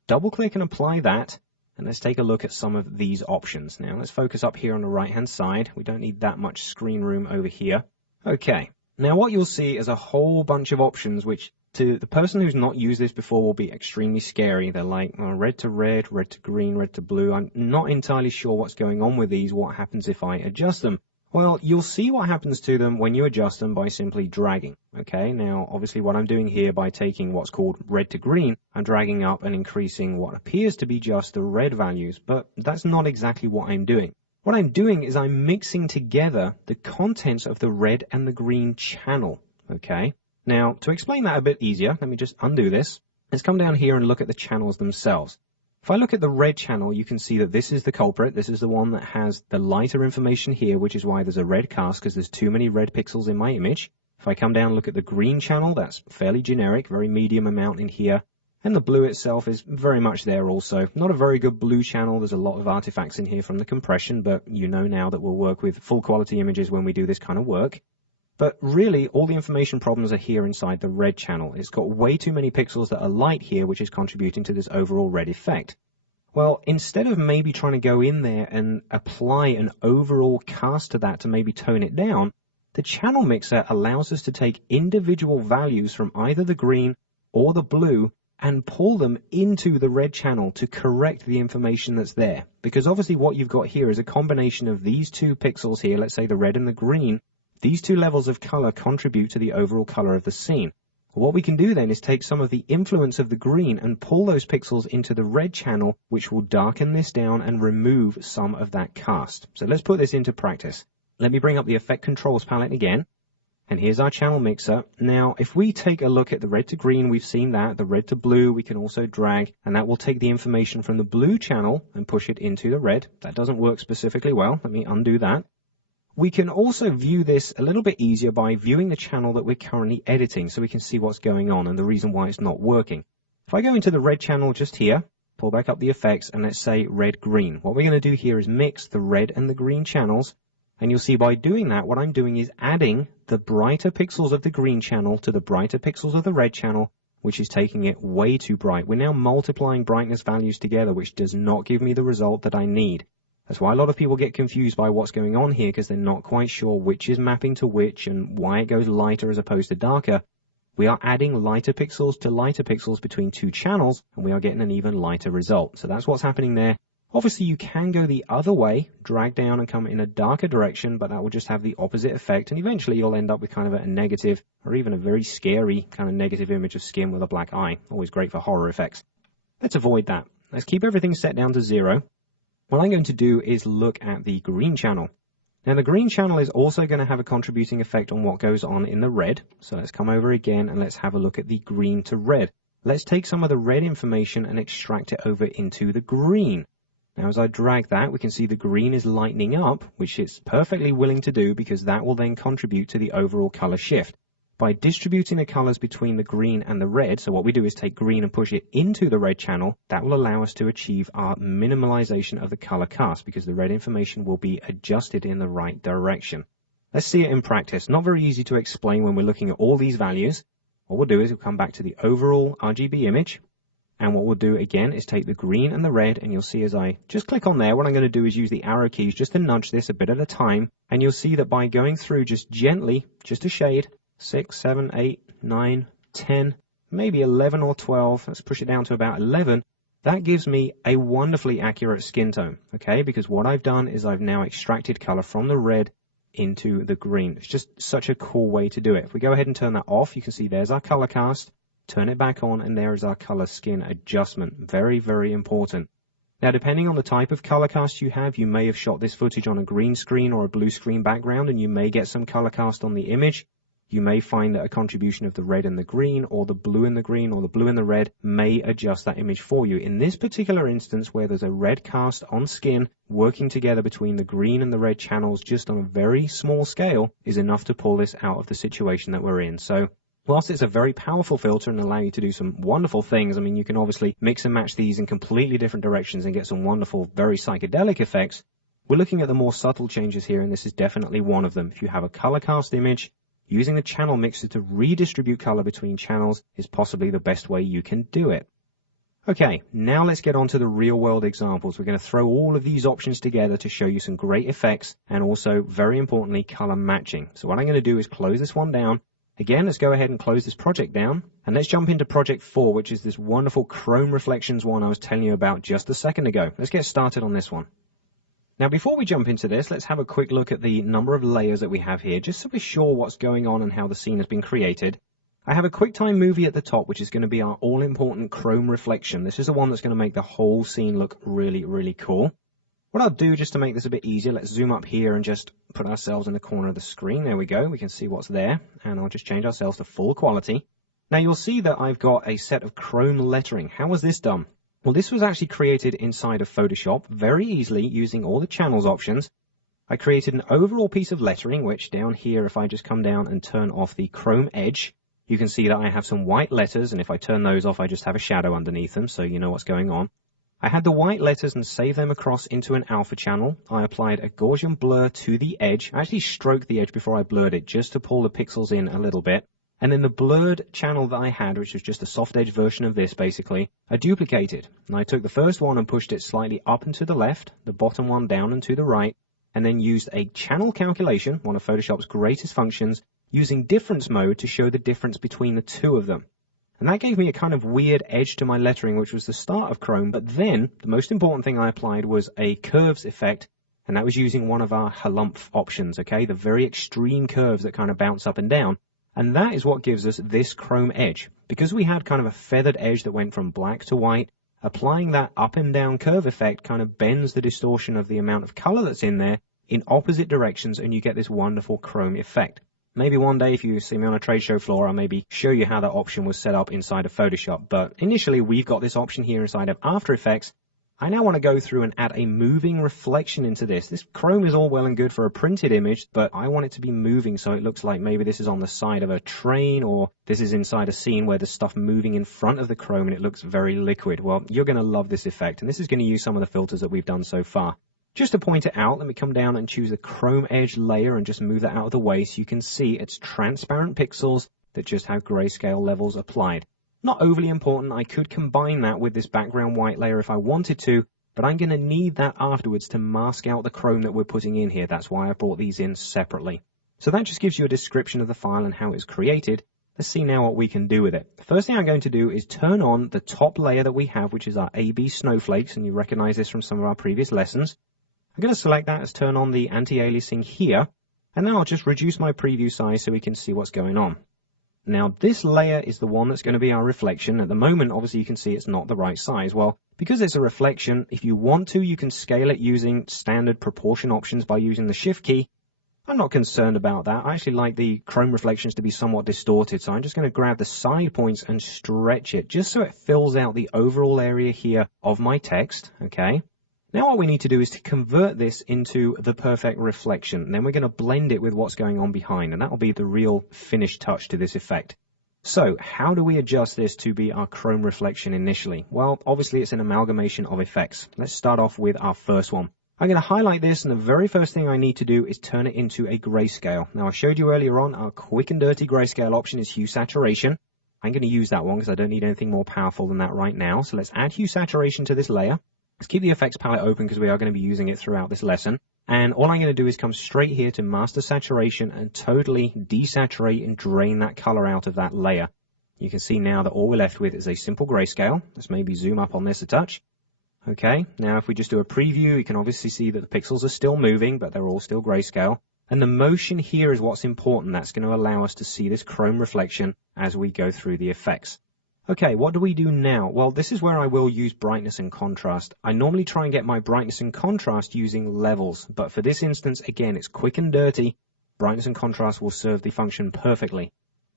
Double click and apply that, and let's take a look at some of these options. Now let's focus up here on the right hand side. We don't need that much screen room over here. Okay, now what you'll see is a whole bunch of options which to the person who's not used this before will be extremely scary. They're like red to red, red to green, red to blue. I'm not entirely sure what's going on with these, what happens if I adjust them. Well, you'll see what happens to them when you adjust them by simply dragging. Okay, now obviously what I'm doing here by taking what's called red to green, I'm dragging up and increasing what appears to be just the red values, but that's not exactly what I'm doing. What I'm doing is I'm mixing together the contents of the red and the green channel. Okay, now to explain that a bit easier, let me just undo this. Let's come down here and look at the channels themselves. If I look at the red channel, you can see that this is the culprit. This is the one that has the lighter information here, which is why there's a red cast, because there's too many red pixels in my image. If I come down and look at the green channel, that's fairly generic, very medium amount in here. And the blue itself is very much there also. Not a very good blue channel. There's a lot of artifacts in here from the compression, but you know now that we'll work with full quality images when we do this kind of work. But really, all the information problems are here inside the red channel. It's got way too many pixels that are light here, which is contributing to this overall red effect. Well, instead of maybe trying to go in there and apply an overall cast to that to maybe tone it down, the channel mixer allows us to take individual values from either the green or the blue and pull them into the red channel to correct the information that's there. Because obviously what you've got here is a combination of these 2 pixels here, let's say the red and the green. These 2 levels of color contribute to the overall color of the scene. What we can do then is take some of the influence of the green and pull those pixels into the red channel, which will darken this down and remove some of that cast. So let's put this into practice. Let me bring up the effect controls palette again. And here's our channel mixer. Now, if we take a look at the red to green, we've seen that. The red to blue, we can also drag, and that will take the information from the blue channel and push it into the red. That doesn't work specifically well. Let me undo that. We can also view this a little bit easier by viewing the channel that we're currently editing, so we can see what's going on and the reason why it's not working. If I go into the red channel just here, pull back up the effects, and let's say red-green. What we're going to do here is mix the red and the green channels. And you'll see by doing that, what I'm doing is adding the brighter pixels of the green channel to the brighter pixels of the red channel, which is taking it way too bright. We're now multiplying brightness values together, which does not give me the result that I need. That's why a lot of people get confused by what's going on here, because they're not quite sure which is mapping to which and why it goes lighter as opposed to darker. We are adding lighter pixels to lighter pixels between two channels, and we are getting an even lighter result. So that's what's happening there. Obviously, you can go the other way, drag down and come in a darker direction, but that will just have the opposite effect, and eventually you'll end up with kind of a negative or even a very scary kind of negative image of skin with a black eye. Always great for horror effects. Let's avoid that. Let's keep everything set down to 0. What I'm going to do is look at the green channel. Now, the green channel is also going to have a contributing effect on what goes on in the red. So let's come over again and let's have a look at the green to red. Let's take some of the red information and extract it over into the green. Now, as I drag that, we can see the green is lightening up, which it's perfectly willing to do because that will then contribute to the overall color shift. By distributing the colors between the green and the red, so what we do is take green and push it into the red channel, that will allow us to achieve our minimalization of the color cast because the red information will be adjusted in the right direction. Let's see it in practice. Not very easy to explain when we're looking at all these values. What we'll do is we'll come back to the overall RGB image. And what we'll do again is take the green and the red, and you'll see as I just click on there, what I'm going to do is use the arrow keys just to nudge this a bit at a time. And you'll see that by going through just gently, just a shade, 6, 7, 8, 9, 10, maybe 11 or 12, let's push it down to about 11, that gives me a wonderfully accurate skin tone, okay? Because what I've done is I've now extracted color from the red into the green. It's just such a cool way to do it. If we go ahead and turn that off, you can see there's our color cast. Turn it back on, and there is our color skin adjustment. Very, very important. Now, depending on the type of color cast you have, you may have shot this footage on a green screen or a blue screen background, and you may get some color cast on the image. You may find that a contribution of the red and the green, or the blue and the green, or the blue and the red may adjust that image for you. In this particular instance, where there's a red cast on skin, working together between the green and the red channels just on a very small scale is enough to pull this out of the situation that we're in. So, whilst it's a very powerful filter and allow you to do some wonderful things, I mean, you can obviously mix and match these in completely different directions and get some wonderful, very psychedelic effects. We're looking at the more subtle changes here, and this is definitely one of them. If you have a color cast image, using the channel mixer to redistribute color between channels is possibly the best way you can do it. Okay, now let's get on to the real-world examples. We're going to throw all of these options together to show you some great effects and also, very importantly, color matching. So what I'm going to do is close this one down. Again, let's go ahead and close this project down, and let's jump into project 4, which is this wonderful chrome reflections one I was telling you about just a second ago. Let's get started on this one. Now, before we jump into this, let's have a quick look at the number of layers that we have here, just so we're sure what's going on and how the scene has been created. I have a QuickTime movie at the top, which is going to be our all-important chrome reflection. This is the one that's going to make the whole scene look really, really cool. What I'll do, just to make this a bit easier, let's zoom up here and just put ourselves in the corner of the screen. There we go. We can see what's there. And I'll just change ourselves to full quality. Now, you'll see that I've got a set of chrome lettering. How was this done? Well, this was actually created inside of Photoshop very easily using all the channels options. I created an overall piece of lettering, which down here, if I just come down and turn off the chrome edge, you can see that I have some white letters. And if I turn those off, I just have a shadow underneath them, so you know what's going on. I had the white letters and saved them across into an alpha channel. I applied a Gaussian blur to the edge. I actually stroked the edge before I blurred it just to pull the pixels in a little bit. And then the blurred channel that I had, which was just a soft edge version of this basically, I duplicated. And I took the first one and pushed it slightly up and to the left, the bottom one down and to the right, and then used a channel calculation, one of Photoshop's greatest functions, using difference mode to show the difference between the two of them. And that gave me a kind of weird edge to my lettering, which was the start of Chrome. But then the most important thing I applied was a curves effect, and that was using one of our halumph options, okay? The very extreme curves that kind of bounce up and down. And that is what gives us this chrome edge. Because we had kind of a feathered edge that went from black to white, applying that up and down curve effect kind of bends the distortion of the amount of color that's in there in opposite directions, and you get this wonderful chrome effect. Maybe one day if you see me on a trade show floor, I'll maybe show you how that option was set up inside of Photoshop. But initially we've got this option here inside of After Effects. I now want to go through and add a moving reflection into this. This chrome is all well and good for a printed image, but I want it to be moving, so it looks like maybe this is on the side of a train, or this is inside a scene where there's stuff moving in front of the chrome and it looks very liquid. Well, you're going to love this effect, and this is going to use some of the filters that we've done so far. Just to point it out, let me come down and choose the chrome edge layer and just move that out of the way so you can see it's transparent pixels that just have grayscale levels applied. Not overly important. I could combine that with this background white layer if I wanted to, but I'm going to need that afterwards to mask out the chrome that we're putting in here. That's why I brought these in separately. So that just gives you a description of the file and how it's created. Let's see now what we can do with it. The first thing I'm going to do is turn on the top layer that we have, which is our AB snowflakes, and you recognize this from some of our previous lessons. I'm going to select that as turn on the anti-aliasing here, and then I'll just reduce my preview size so we can see what's going on. Now, this layer is the one that's going to be our reflection. At the moment, obviously, you can see it's not the right size. Well, because it's a reflection, if you want to, you can scale it using standard proportion options by using the Shift key. I'm not concerned about that. I actually like the chrome reflections to be somewhat distorted, so I'm just going to grab the side points and stretch it just so it fills out the overall area here of my text, okay? Now what we need to do is to convert this into the perfect reflection, and then we're going to blend it with what's going on behind, and that will be the real finished touch to this effect. So how do we adjust this to be our chrome reflection initially? Well, obviously it's an amalgamation of effects. Let's start off with our first one. I'm going to highlight this, and the very first thing I need to do is turn it into a grayscale. Now I showed you earlier on our quick and dirty grayscale option is hue saturation. I'm going to use that one because I don't need anything more powerful than that right now. So let's add hue saturation to this layer. Let's keep the effects palette open because we are going to be using it throughout this lesson. And all I'm going to do is come straight here to master saturation and totally desaturate and drain that color out of that layer. You can see now that all we're left with is a simple grayscale. Let's maybe zoom up on this a touch. Okay, now if we just do a preview, you can obviously see that the pixels are still moving, but they're all still grayscale. And the motion here is what's important. That's going to allow us to see this chrome reflection as we go through the effects. Okay, what do we do now? Well, this is where I will use brightness and contrast. I normally try and get my brightness and contrast using levels, but for this instance, again, it's quick and dirty. Brightness and contrast will serve the function perfectly.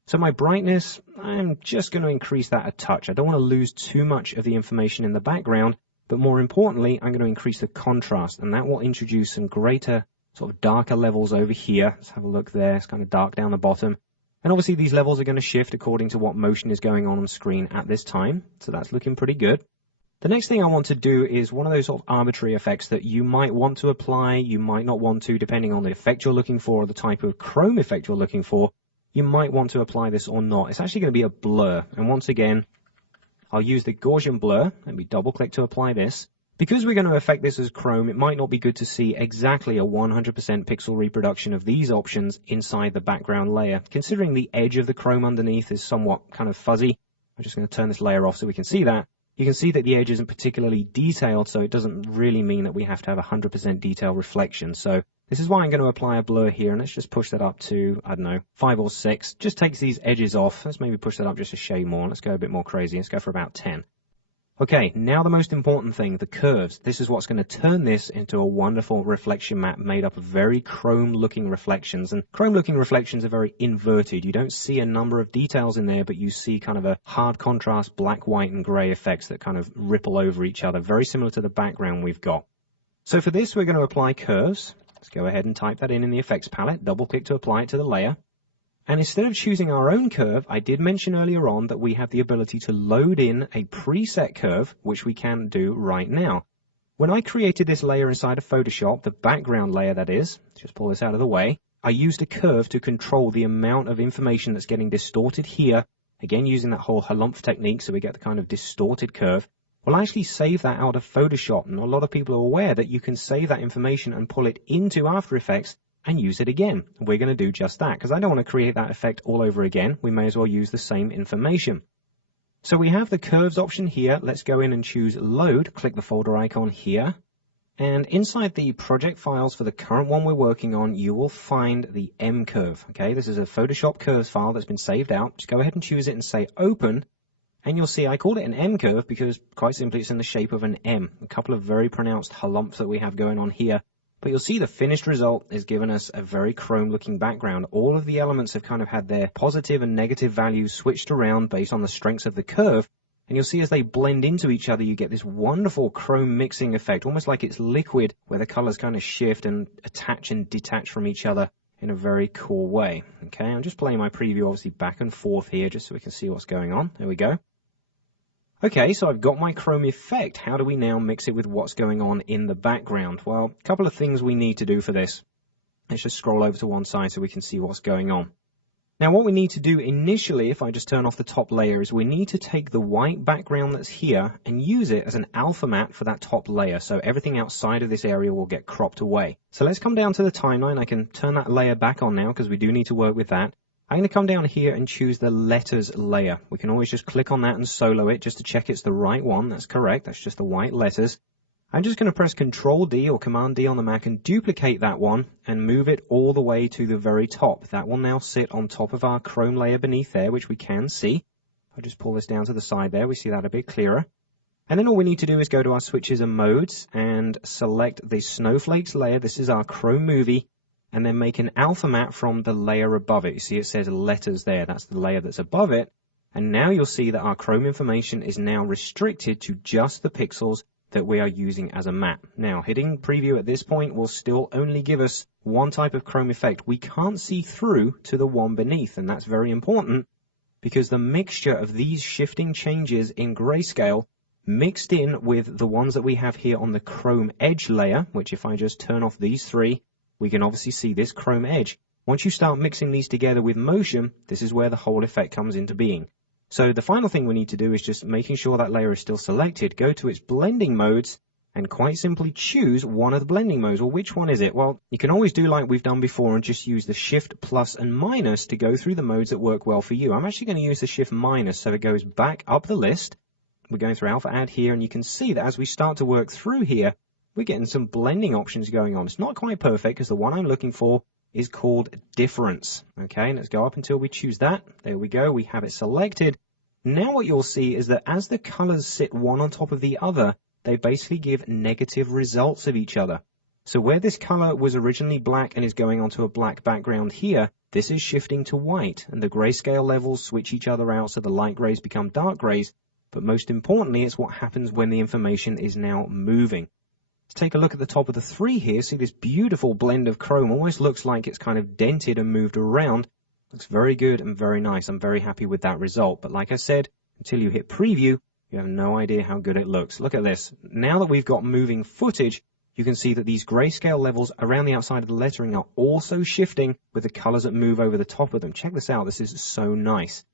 So my brightness, I'm just going to increase that a touch. I don't want to lose too much of the information in the background, but more importantly, I'm going to increase the contrast, and that will introduce some greater sort of darker levels over here. Let's have a look there. It's kind of dark down the bottom. And obviously these levels are going to shift according to what motion is going on screen at this time. So that's looking pretty good. The next thing I want to do is one of those sort of arbitrary effects that you might want to apply, you might not want to, depending on the effect you're looking for or the type of chrome effect you're looking for. You might want to apply this or not. It's actually going to be a blur. And once again, I'll use the Gaussian blur. Let me double click to apply this. Because we're going to affect this as chrome, it might not be good to see exactly a 100% pixel reproduction of these options inside the background layer. Considering the edge of the chrome underneath is somewhat kind of fuzzy, I'm just going to turn this layer off so we can see that. You can see that the edge isn't particularly detailed, so it doesn't really mean that we have to have 100% detail reflection. So this is why I'm going to apply a blur here, and let's just push that up to, I don't know, 5 or 6. Just takes these edges off. Let's maybe push that up just a shade more. Let's go a bit more crazy. Let's go for about 10. Okay, now the most important thing, the curves. This is what's going to turn this into a wonderful reflection map made up of very chrome-looking reflections. And chrome-looking reflections are very inverted. You don't see a number of details in there, but you see kind of a hard contrast black, white, and gray effects that kind of ripple over each other, very similar to the background we've got. So for this, we're going to apply curves. Let's go ahead and type that in the effects palette, double-click to apply it to the layer. And instead of choosing our own curve, I did mention earlier on that we have the ability to load in a preset curve, which we can do right now. When I created this layer inside of Photoshop, the background layer that is, just pull this out of the way, I used a curve to control the amount of information that's getting distorted here, again using that whole halumph technique so we get the kind of distorted curve. Well, I actually save that out of Photoshop, and a lot of people are aware that you can save that information and pull it into After Effects and use it again. We're going to do just that because I don't want to create that effect all over again. We may as well use the same information. So we have the curves option here. Let's go in and choose load. Click the folder icon here. And inside the project files for the current one we're working on, you will find the M curve. Okay, this is a Photoshop curves file that's been saved out. Just go ahead and choose it and say open. And you'll see I called it an M curve because quite simply it's in the shape of an M. A couple of very pronounced halumps that we have going on here. But you'll see the finished result is given us a very chrome looking background. All of the elements have kind of had their positive and negative values switched around based on the strengths of the curve. And you'll see as they blend into each other, you get this wonderful chrome mixing effect, almost like it's liquid, where the colors kind of shift and attach and detach from each other in a very cool way. Okay, I'm just playing my preview obviously back and forth here just so we can see what's going on. There we go. Okay, so I've got my chrome effect. How do we now mix it with what's going on in the background? Well, a couple of things we need to do for this. Let's just scroll over to one side so we can see what's going on. Now, what we need to do initially, if I just turn off the top layer, is we need to take the white background that's here and use it as an alpha matte for that top layer. So everything outside of this area will get cropped away. So let's come down to the timeline. I can turn that layer back on now because we do need to work with that. I'm going to come down here and choose the letters layer. We can always just click on that and solo it just to check it's the right one. That's correct. That's just the white letters. I'm just going to press Control D or Command D on the Mac and duplicate that one and move it all the way to the very top. That will now sit on top of our chrome layer beneath there, which we can see. I'll just pull this down to the side there. We see that a bit clearer. And then all we need to do is go to our switches and modes and select the snowflakes layer. This is our chrome movie. And then make an alpha matte from the layer above it. You see it says letters there. That's the layer that's above it. And now you'll see that our chrome information is now restricted to just the pixels that we are using as a matte. Now, hitting preview at this point will still only give us one type of chrome effect. We can't see through to the one beneath, and that's very important because the mixture of these shifting changes in grayscale mixed in with the ones that we have here on the chrome edge layer, which if I just turn off these three, we can obviously see this chrome edge. Once you start mixing these together with motion, this is where the whole effect comes into being. So the final thing we need to do is just making sure that layer is still selected, go to its blending modes, and quite simply choose one of the blending modes. Well, which one is it? Well, you can always do like we've done before and just use the Shift plus and minus to go through the modes that work well for you. I'm actually going to use the Shift minus so it goes back up the list. We're going through Alpha Add here, and you can see that as we start to work through here, we're getting some blending options going on. It's not quite perfect because the one I'm looking for is called difference. Okay, let's go up until we choose that. There we go. We have it selected. Now what you'll see is that as the colors sit one on top of the other, they basically give negative results of each other. So where this color was originally black and is going onto a black background here, this is shifting to white, and the grayscale levels switch each other out so the light grays become dark grays. But most importantly, it's what happens when the information is now moving. Let's take a look at the top of the three here. See this beautiful blend of chrome. Almost looks like it's kind of dented and moved around. Looks very good and very nice. I'm very happy with that result. But like I said, until you hit preview, you have no idea how good it looks. Look at this. Now that we've got moving footage, you can see that these grayscale levels around the outside of the lettering are also shifting with the colors that move over the top of them. Check this out. This is so nice.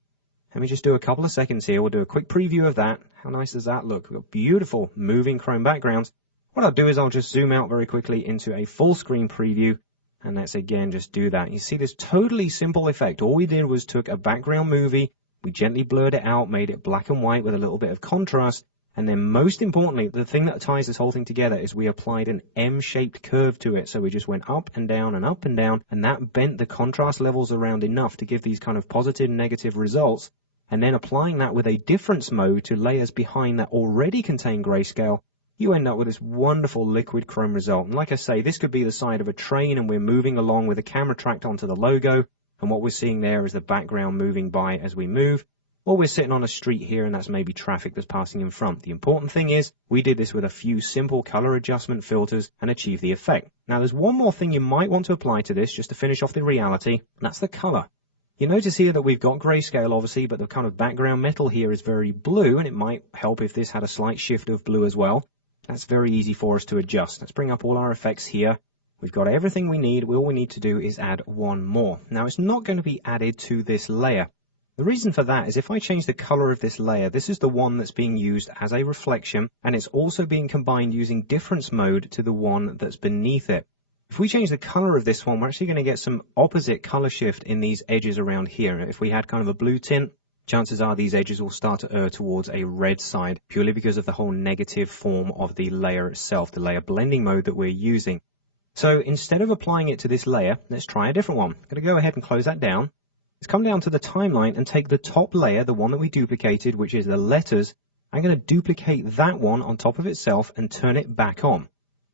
Let me just do a couple of seconds here. We'll do a quick preview of that. How nice does that look? We've got beautiful moving chrome backgrounds. What I'll do is I'll just zoom out very quickly into a full screen preview, and let's again just do that. You see this totally simple effect. All we did was took a background movie, we gently blurred it out, made it black and white with a little bit of contrast, and then most importantly, the thing that ties this whole thing together is we applied an M-shaped curve to it. So we just went up and down, and that bent the contrast levels around enough to give these kind of positive and negative results. And then applying that with a difference mode to layers behind that already contain grayscale, you end up with this wonderful liquid chrome result. And like I say, this could be the side of a train and we're moving along with the camera tracked onto the logo. And what we're seeing there is the background moving by as we move. Or we're sitting on a street here and that's maybe traffic that's passing in front. The important thing is we did this with a few simple color adjustment filters and achieved the effect. Now there's one more thing you might want to apply to this just to finish off the reality, and that's the color. You notice here that we've got grayscale obviously, but the kind of background metal here is very blue, and it might help if this had a slight shift of blue as well. That's very easy for us to adjust. Let's bring up all our effects here. We've got everything we need. All we need to do is add one more. Now it's not going to be added to this layer. The reason for that is if I change the color of this layer, this is the one that's being used as a reflection, and it's also being combined using difference mode to the one that's beneath it. If we change the color of this one, we're actually going to get some opposite color shift in these edges around here. If we had kind of a blue tint, chances are these edges will start to err towards a red side, purely because of the whole negative form of the layer itself, the layer blending mode that we're using. So instead of applying it to this layer, let's try a different one. I'm going to go ahead and close that down. Let's come down to the timeline and take the top layer, the one that we duplicated, which is the letters. I'm going to duplicate that one on top of itself and turn it back on.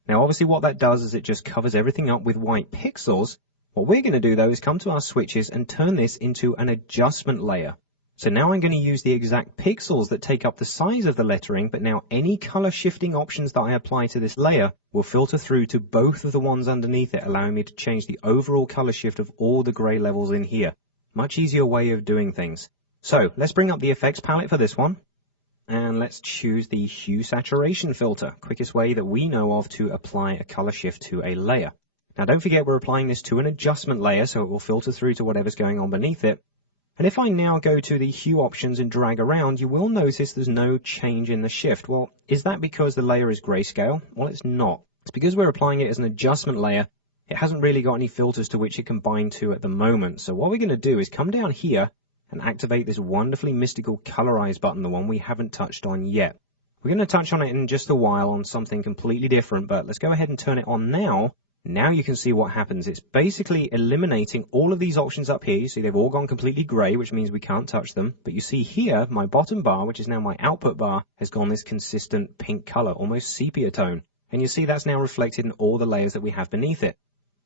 Now obviously what that does is it just covers everything up with white pixels. What we're going to do though is come to our switches and turn this into an adjustment layer. So now I'm going to use the exact pixels that take up the size of the lettering, but now any color shifting options that I apply to this layer will filter through to both of the ones underneath it, allowing me to change the overall color shift of all the gray levels in here. Much easier way of doing things. So let's bring up the effects palette for this one. And let's choose the hue saturation filter, quickest way that we know of to apply a color shift to a layer. Now don't forget we're applying this to an adjustment layer, so it will filter through to whatever's going on beneath it. And if I now go to the hue options and drag around, you will notice there's no change in the shift. Well, is that because the layer is grayscale? Well, it's not. It's because we're applying it as an adjustment layer. It hasn't really got any filters to which it can bind to at the moment. So what we're going to do is come down here and activate this wonderfully mystical colorize button, the one we haven't touched on yet. We're going to touch on it in just a while on something completely different, but let's go ahead and turn it on now. Now you can see what happens. It's basically eliminating all of these options up here. You see they've all gone completely gray, which means we can't touch them. But you see here, my bottom bar, which is now my output bar, has gone this consistent pink color, almost sepia tone. And you see that's now reflected in all the layers that we have beneath it.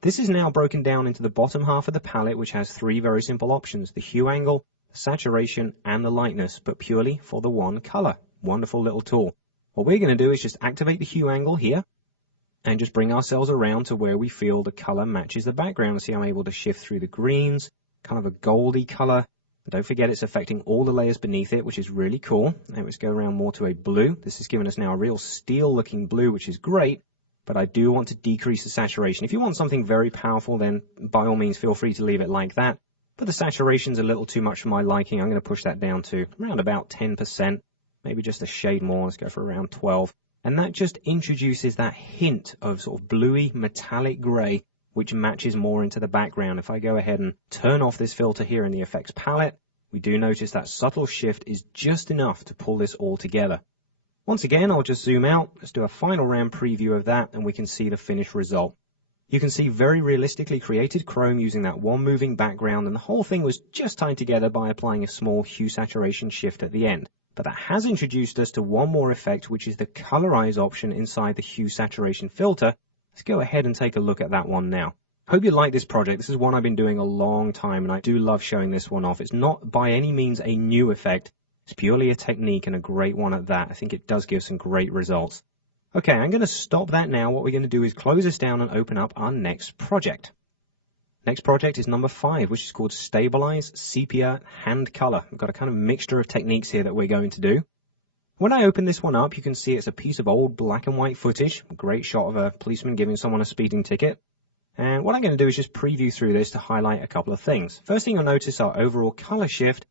This is now broken down into the bottom half of the palette, which has three very simple options: the hue angle, the saturation, and the lightness, but purely for the one color. Wonderful little tool. What we're going to do is just activate the hue angle here, and just bring ourselves around to where we feel the color matches the background. See, I'm able to shift through the greens, kind of a goldy color. And don't forget it's affecting all the layers beneath it, which is really cool. Now let's go around more to a blue. This is giving us now a real steel looking blue, which is great, but I do want to decrease the saturation. If you want something very powerful, then by all means feel free to leave it like that. But the saturation's a little too much for my liking. I'm going to push that down to around about 10%, maybe just a shade more. Let's go for around 12. And that just introduces that hint of sort of bluey metallic gray, which matches more into the background. If I go ahead and turn off this filter here in the effects palette, we do notice that subtle shift is just enough to pull this all together. Once again, I'll just zoom out. Let's do a final round preview of that, and we can see the finished result. You can see very realistically created chrome using that one moving background, and the whole thing was just tied together by applying a small hue saturation shift at the end. But that has introduced us to one more effect, which is the colorize option inside the hue saturation filter. Let's go ahead and take a look at that one now. Hope you like this project. This is one I've been doing a long time, and I do love showing this one off. It's not by any means a new effect. It's purely a technique, and a great one at that. I think it does give some great results. Okay, I'm going to stop that now. What we're going to do is close this down and open up our next project. Next project is number 5, which is called Stabilize Sepia Hand Color. We've got a kind of mixture of techniques here that we're going to do. When I open this one up, you can see it's a piece of old black and white footage. A great shot of a policeman giving someone a speeding ticket. And what I'm going to do is just preview through this to highlight a couple of things. First thing you'll notice our overall color shift.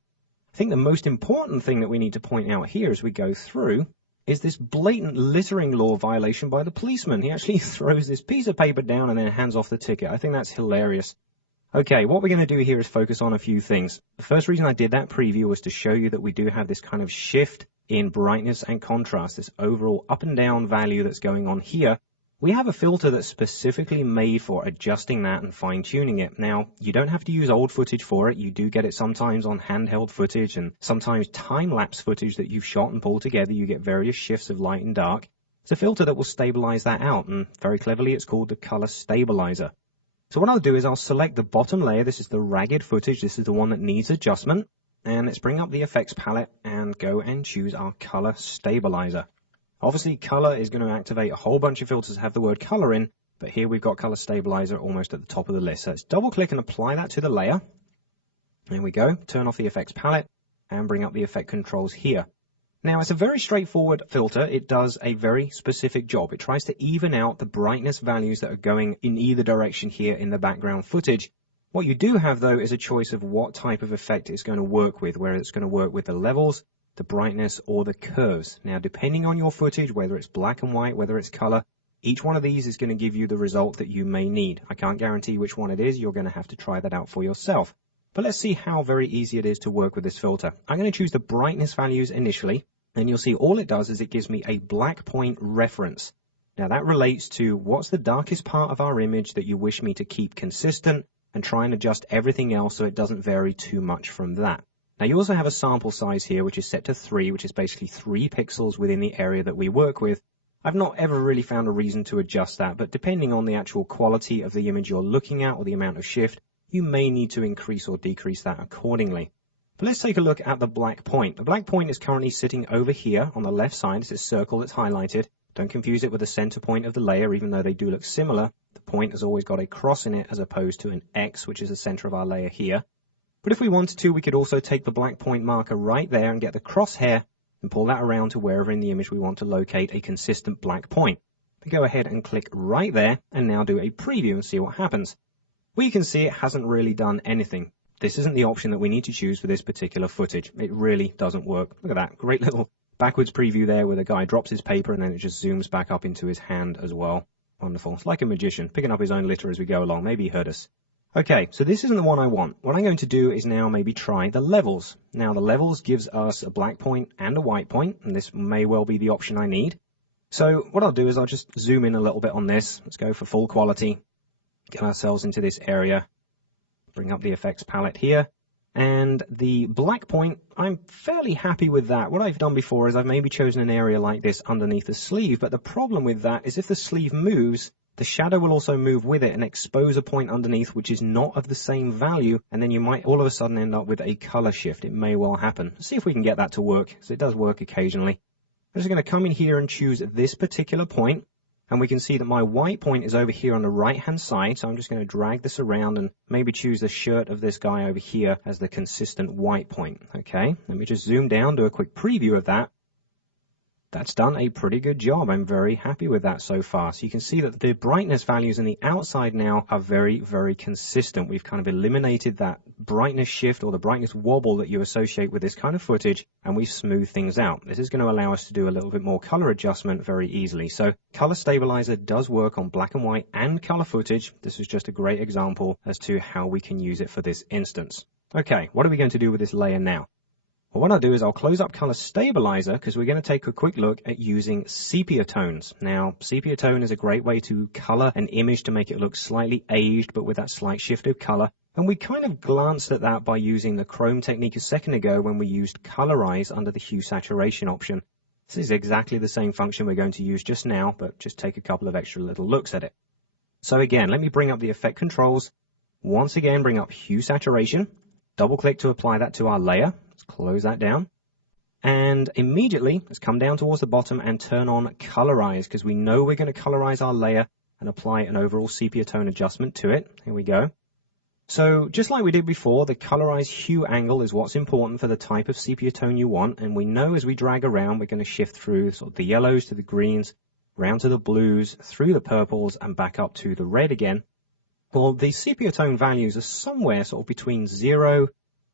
I think the most important thing that we need to point out here as we go through is this blatant littering law violation by the policeman. He actually throws this piece of paper down and then hands off the ticket. I think that's hilarious. Okay, what we're going to do here is focus on a few things. The first reason I did that preview was to show you that we do have this kind of shift in brightness and contrast, this overall up and down value that's going on here. We have a filter that's specifically made for adjusting that and fine-tuning it. Now, you don't have to use old footage for it. You do get it sometimes on handheld footage and sometimes time-lapse footage that you've shot and pulled together. You get various shifts of light and dark. It's a filter that will stabilize that out, and very cleverly it's called the color stabilizer. So what I'll do is I'll select the bottom layer. This is the ragged footage. This is the one that needs adjustment. And let's bring up the effects palette and go and choose our color stabilizer. Obviously, color is going to activate a whole bunch of filters that have the word color in, but here we've got color stabilizer almost at the top of the list. So let's double click and apply that to the layer. There we go. Turn off the effects palette and bring up the effect controls here. Now, it's a very straightforward filter. It does a very specific job. It tries to even out the brightness values that are going in either direction here in the background footage. What you do have, though, is a choice of what type of effect it's going to work with, whether it's going to work with the levels, the brightness, or the curves. Now, depending on your footage, whether it's black and white, whether it's color, each one of these is going to give you the result that you may need. I can't guarantee which one it is. You're going to have to try that out for yourself. But let's see how very easy it is to work with this filter. I'm going to choose the brightness values initially, and you'll see all it does is it gives me a black point reference. Now that relates to what's the darkest part of our image that you wish me to keep consistent, and try and adjust everything else so it doesn't vary too much from that. Now you also have a sample size here which is set to 3, which is basically 3 pixels within the area that we work with. I've not ever really found a reason to adjust that, but depending on the actual quality of the image you're looking at or the amount of shift, you may need to increase or decrease that accordingly. But let's take a look at the black point. The black point is currently sitting over here on the left side. It's a circle that's highlighted. Don't confuse it with the center point of the layer, even though they do look similar. The point has always got a cross in it as opposed to an X, which is the center of our layer here. But if we wanted to, we could also take the black point marker right there and get the crosshair and pull that around to wherever in the image we want to locate a consistent black point. We go ahead and click right there and now do a preview and see what happens. Well, you can see it hasn't really done anything. This isn't the option that we need to choose for this particular footage. It really doesn't work. Look at that great little backwards preview there where the guy drops his paper and then it just zooms back up into his hand as well. Wonderful. It's like a magician picking up his own litter as we go along. Maybe he heard us. Okay, so this isn't the one I want. What I'm going to do is now maybe try the levels. Now the levels gives us a black point and a white point, and this may well be the option I need. So what I'll do is I'll just zoom in a little bit on this. Let's go for full quality. Get ourselves into this area. Bring up the effects palette here. And the black point, I'm fairly happy with that. What I've done before is I've maybe chosen an area like this underneath the sleeve, but the problem with that is if the sleeve moves, the shadow will also move with it and expose a point underneath which is not of the same value, and then you might all of a sudden end up with a color shift. It may well happen. Let's see if we can get that to work, because it does work occasionally. I'm just going to come in here and choose this particular point, and we can see that my white point is over here on the right hand side, so I'm just going to drag this around and maybe choose the shirt of this guy over here as the consistent white point. Okay, let me just zoom down, do a quick preview of that. That's done a pretty good job. I'm very happy with that so far. So you can see that the brightness values on the outside now are very, very consistent. We've kind of eliminated that brightness shift or the brightness wobble that you associate with this kind of footage, and we've smoothed things out. This is going to allow us to do a little bit more color adjustment very easily. So color stabilizer does work on black and white and color footage. This is just a great example as to how we can use it for this instance. Okay, what are we going to do with this layer now? Well, what I'll do is I'll close up Color Stabilizer because we're going to take a quick look at using sepia tones. Now, sepia tone is a great way to color an image to make it look slightly aged, but with that slight shift of color. And we kind of glanced at that by using the chrome technique a second ago when we used Colorize under the hue saturation option. This is exactly the same function we're going to use just now, but just take a couple of extra little looks at it. So again, let me bring up the effect controls. Once again, bring up hue saturation. Double click to apply that to our layer. Let's close that down. And immediately, let's come down towards the bottom and turn on Colorize, because we know we're going to colorize our layer and apply an overall sepia tone adjustment to it. Here we go. So just like we did before, the Colorize hue angle is what's important for the type of sepia tone you want. And we know as we drag around, we're going to shift through sort of the yellows to the greens, round to the blues, through the purples, and back up to the red again. Well, the sepia tone values are somewhere sort of between 0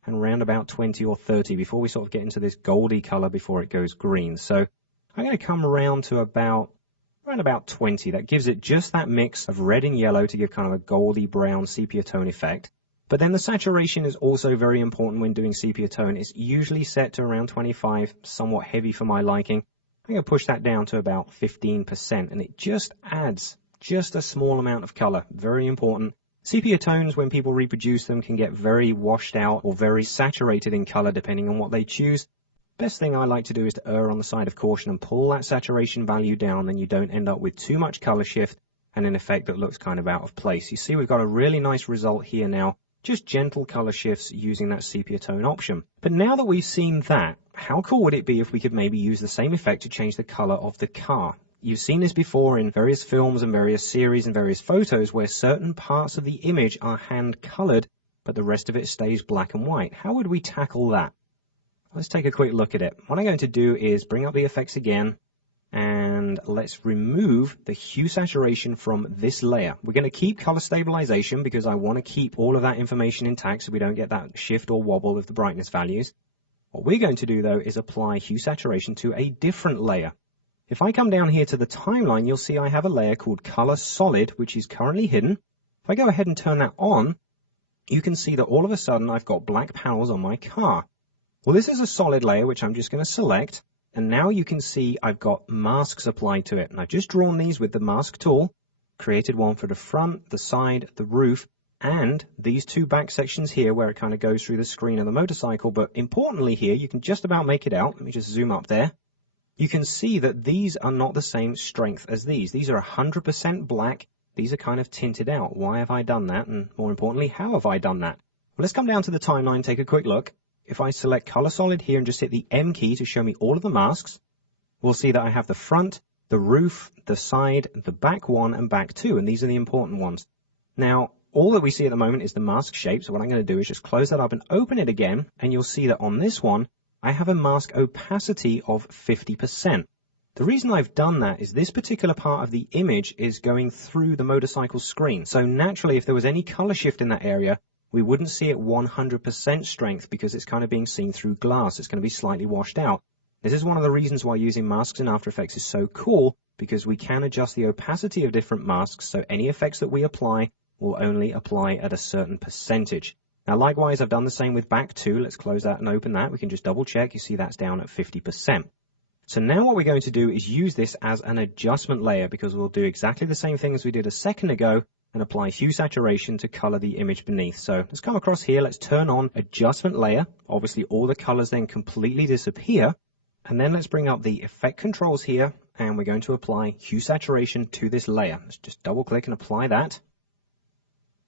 and around about 20 or 30 before we sort of get into this goldy color before it goes green. So I'm going to come around to around about 20. That gives it just that mix of red and yellow to give kind of a goldy brown sepia tone effect. But then the saturation is also very important when doing sepia tone. It's usually set to around 25, somewhat heavy for my liking. I'm going to push that down to about 15%, and it just adds just a small amount of color. Very important. Sepia tones, when people reproduce them, can get very washed out or very saturated in color depending on what they choose. Best thing I like to do is to err on the side of caution and pull that saturation value down, then you don't end up with too much color shift and an effect that looks kind of out of place. You see we've got a really nice result here now, just gentle color shifts using that sepia tone option. But now that we've seen that, how cool would it be if we could maybe use the same effect to change the color of the car? You've seen this before in various films and various series and various photos where certain parts of the image are hand-colored, but the rest of it stays black and white. How would we tackle that? Let's take a quick look at it. What I'm going to do is bring up the effects again, and let's remove the hue saturation from this layer. We're going to keep color stabilization because I want to keep all of that information intact so we don't get that shift or wobble of the brightness values. What we're going to do, though, is apply hue saturation to a different layer. If I come down here to the timeline, you'll see I have a layer called Color Solid, which is currently hidden. If I go ahead and turn that on, you can see that all of a sudden I've got black panels on my car. Well, this is a solid layer, which I'm just going to select. And now you can see I've got masks applied to it. And I've just drawn these with the mask tool, created one for the front, the side, the roof, and these two back sections here where it kind of goes through the screen of the motorcycle. But importantly here, you can just about make it out. Let me just zoom up there. You can see that these are not the same strength as these. These are 100% black. These are kind of tinted out. Why have I done that? And more importantly, how have I done that? Well, let's come down to the timeline, take a quick look. If I select color solid here and just hit the M key to show me all of the masks, we'll see that I have the front, the roof, the side, the back one, and back two, and these are the important ones. Now, all that we see at the moment is the mask shape, so what I'm going to do is just close that up and open it again, and you'll see that on this one, I have a mask opacity of 50%. The reason I've done that is this particular part of the image is going through the motorcycle screen, so naturally if there was any color shift in that area, we wouldn't see it 100% strength because it's kind of being seen through glass. It's going to be slightly washed out. This is one of the reasons why using masks in After Effects is so cool, because we can adjust the opacity of different masks, so any effects that we apply will only apply at a certain percentage. Now, likewise, I've done the same with back two. Let's close that and open that. We can just double check. You see that's down at 50%. So now what we're going to do is use this as an adjustment layer, because we'll do exactly the same thing as we did a second ago, and apply hue saturation to color the image beneath. So let's come across here. Let's turn on adjustment layer. Obviously, all the colors then completely disappear. And then let's bring up the effect controls here, and we're going to apply hue saturation to this layer. Let's just double click and apply that.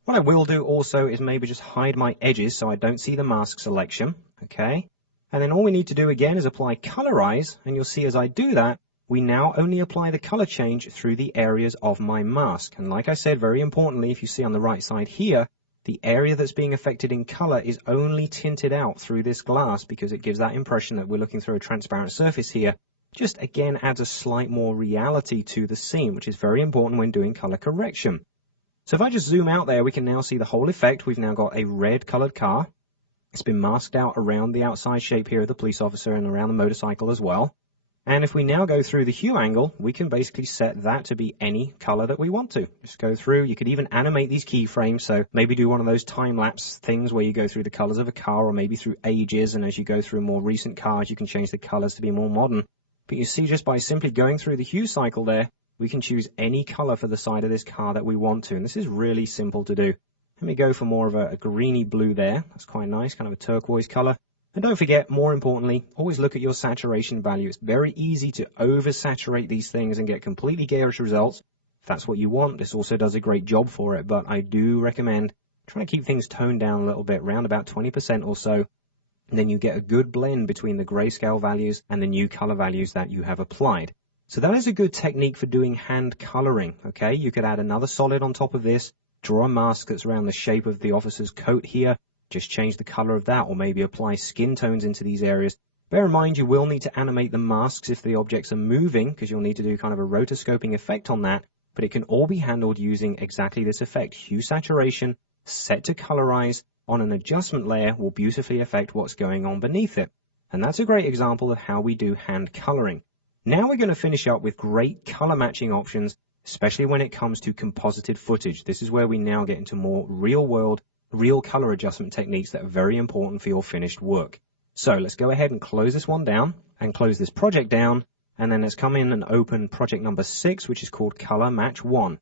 What I will do also is maybe just hide my edges so I don't see the mask selection. Okay. And then all we need to do again is apply colorize, and you'll see as I do that, we now only apply the color change through the areas of my mask. And like I said, very importantly, if you see on the right side here, the area that's being affected in color is only tinted out through this glass because it gives that impression that we're looking through a transparent surface here. Just again adds a slight more reality to the scene, which is very important when doing color correction. So if I just zoom out there, we can now see the whole effect. We've now got a red colored car. It's been masked out around the outside shape here of the police officer and around the motorcycle as well. And if we now go through the hue angle, we can basically set that to be any color that we want to. Just go through. You could even animate these keyframes. So maybe do one of those time-lapse things where you go through the colors of a car, or maybe through ages. And as you go through more recent cars, you can change the colors to be more modern. But you see, just by simply going through the hue cycle there, we can choose any color for the side of this car that we want to. And this is really simple to do. Let me go for more of a greeny blue there. That's quite nice, kind of a turquoise color. And don't forget, more importantly, always look at your saturation value. It's very easy to oversaturate these things and get completely garish results. If that's what you want, this also does a great job for it. But I do recommend trying to keep things toned down a little bit, around about 20% or so. And then you get a good blend between the grayscale values and the new color values that you have applied. So that is a good technique for doing hand coloring. Okay, you could add another solid on top of this, draw a mask that's around the shape of the officer's coat here. Just change the color of that, or maybe apply skin tones into these areas. Bear in mind, you will need to animate the masks if the objects are moving, because you'll need to do kind of a rotoscoping effect on that, but it can all be handled using exactly this effect. Hue saturation, set to colorize on an adjustment layer will beautifully affect what's going on beneath it. And that's a great example of how we do hand coloring. Now we're going to finish up with great color matching options, especially when it comes to composited footage. This is where we now get into more real-world, real color adjustment techniques that are very important for your finished work. So let's go ahead and close this one down and close this project down, and then let's come in and open project number 6, which is called Color Match 1.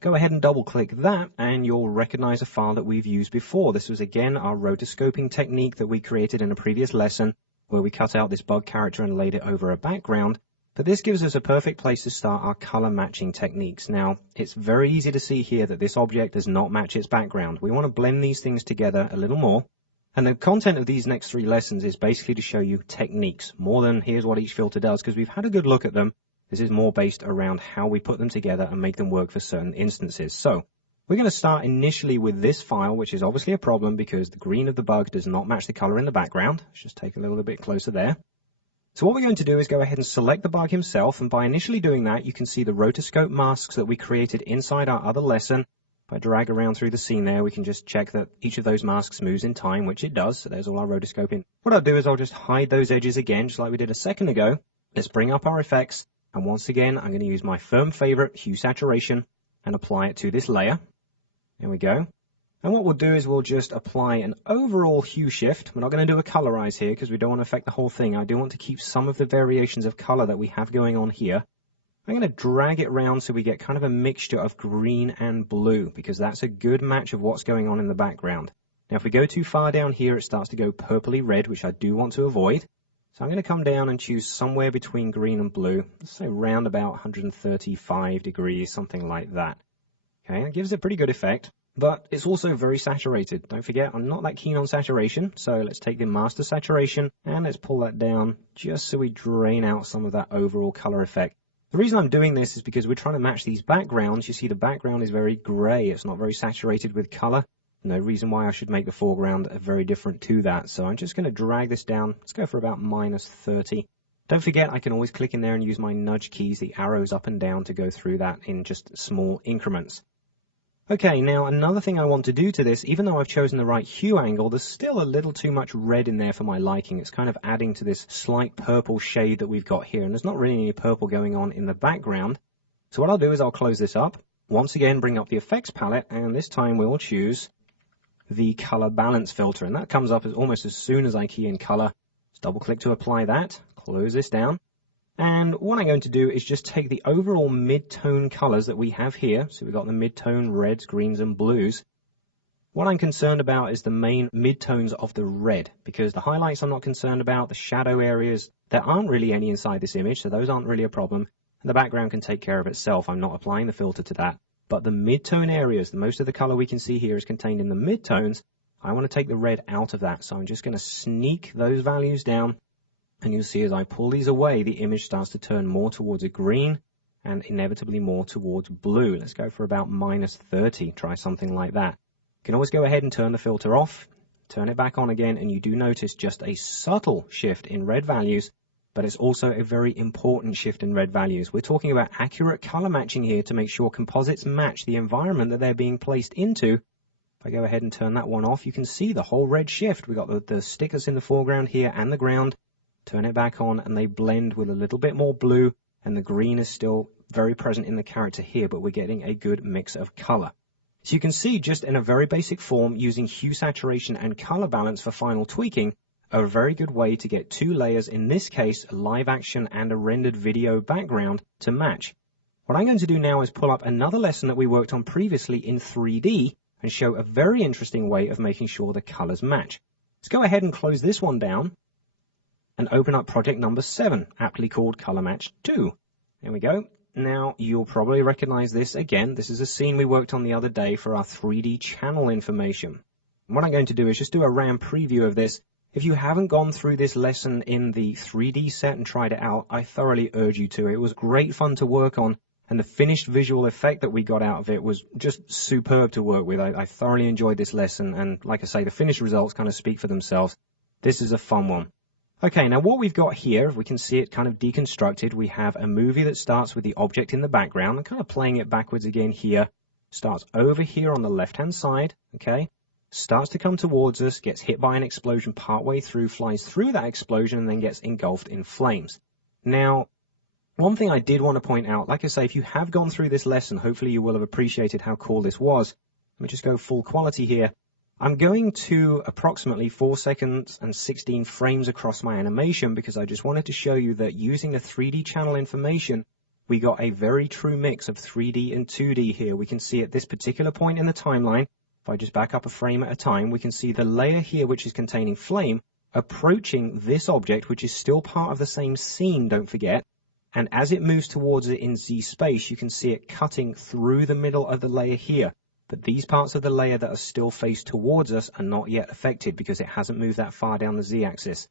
Go ahead and double click that and you'll recognize a file that we've used before. This was again our rotoscoping technique that we created in a previous lesson where we cut out this bug character and laid it over a background. But this gives us a perfect place to start our color matching techniques. Now, it's very easy to see here that this object does not match its background. We want to blend these things together a little more. And the content of these next 3 lessons is basically to show you techniques, more than here's what each filter does, because we've had a good look at them. This is more based around how we put them together and make them work for certain instances. So we're going to start initially with this file, which is obviously a problem because the green of the bug does not match the color in the background. Let's just take a little bit closer there. So what we're going to do is go ahead and select the bug himself, and by initially doing that, you can see the rotoscope masks that we created inside our other lesson. If I drag around through the scene there, we can just check that each of those masks moves in time, which it does, so there's all our rotoscoping. What I'll do is I'll just hide those edges again, just like we did a second ago. Let's bring up our effects, and once again, I'm going to use my firm favorite, hue saturation, and apply it to this layer. There we go. And what we'll do is we'll just apply an overall hue shift. We're not going to do a colorize here because we don't want to affect the whole thing. I do want to keep some of the variations of color that we have going on here. I'm going to drag it around so we get kind of a mixture of green and blue because that's a good match of what's going on in the background. Now, if we go too far down here, it starts to go purpley red, which I do want to avoid. So I'm going to come down and choose somewhere between green and blue. Let's say round about 135 degrees, something like that. Okay, that gives it a pretty good effect. But it's also very saturated. Don't forget, I'm not that keen on saturation. So let's take the master saturation and let's pull that down just so we drain out some of that overall color effect. The reason I'm doing this is because we're trying to match these backgrounds. You see the background is very gray. It's not very saturated with color. No reason why I should make the foreground very different to that. So I'm just going to drag this down. Let's go for about -30. Don't forget, I can always click in there and use my nudge keys, the arrows up and down to go through that in just small increments. Okay, now another thing I want to do to this, even though I've chosen the right hue angle, there's still a little too much red in there for my liking. It's kind of adding to this slight purple shade that we've got here, and there's not really any purple going on in the background. So what I'll do is I'll close this up. Once again, bring up the effects palette, and this time we'll choose the color balance filter, and that comes up almost as soon as I key in color. Just double click to apply that, close this down. And what I'm going to do is just take the overall mid-tone colors that we have here. So we've got the mid-tone reds, greens, and blues. What I'm concerned about is the main mid-tones of the red, because the highlights I'm not concerned about, the shadow areas, there aren't really any inside this image, so those aren't really a problem. And the background can take care of itself. I'm not applying the filter to that. But the mid-tone areas, most of the color we can see here is contained in the mid-tones. I want to take the red out of that, so I'm just going to sneak those values down. And you'll see as I pull these away, the image starts to turn more towards a green and inevitably more towards blue. Let's go for about -30. Try something like that. You can always go ahead and turn the filter off, turn it back on again, and you do notice just a subtle shift in red values, but it's also a very important shift in red values. We're talking about accurate color matching here to make sure composites match the environment that they're being placed into. If I go ahead and turn that one off, you can see the whole red shift. We've got the stickers in the foreground here and the ground. Turn it back on and they blend with a little bit more blue, and the green is still very present in the character here, but we're getting a good mix of color. So you can see just in a very basic form, using hue saturation and color balance for final tweaking are a very good way to get two layers, in this case a live action and a rendered video background, to match. What I'm going to do now is pull up another lesson that we worked on previously in 3D and show a very interesting way of making sure the colors match. Let's go ahead and close this one down and open up project number 7, aptly called Color Match 2. There we go. Now, you'll probably recognize this again. This is a scene we worked on the other day for our 3D channel information. And what I'm going to do is just do a RAM preview of this. If you haven't gone through this lesson in the 3D set and tried it out, I thoroughly urge you to. It was great fun to work on, and the finished visual effect that we got out of it was just superb to work with. I thoroughly enjoyed this lesson, and like I say, the finished results kind of speak for themselves. This is a fun one. Okay, now what we've got here, if we can see it kind of deconstructed, we have a movie that starts with the object in the background. I'm kind of playing it backwards again here. Starts over here on the left-hand side, okay? Starts to come towards us, gets hit by an explosion partway through, flies through that explosion, and then gets engulfed in flames. Now, one thing I did want to point out, like I say, if you have gone through this lesson, hopefully you will have appreciated how cool this was. Let me just go full quality here. I'm going to approximately 4 seconds and 16 frames across my animation because I just wanted to show you that using the 3D channel information, we got a very true mix of 3D and 2D here. We can see at this particular point in the timeline, if I just back up a frame at a time, we can see the layer here which is containing flame approaching this object, which is still part of the same scene, don't forget. And as it moves towards it in Z space, you can see it cutting through the middle of the layer here. But these parts of the layer that are still faced towards us are not yet affected because it hasn't moved that far down the Z-axis.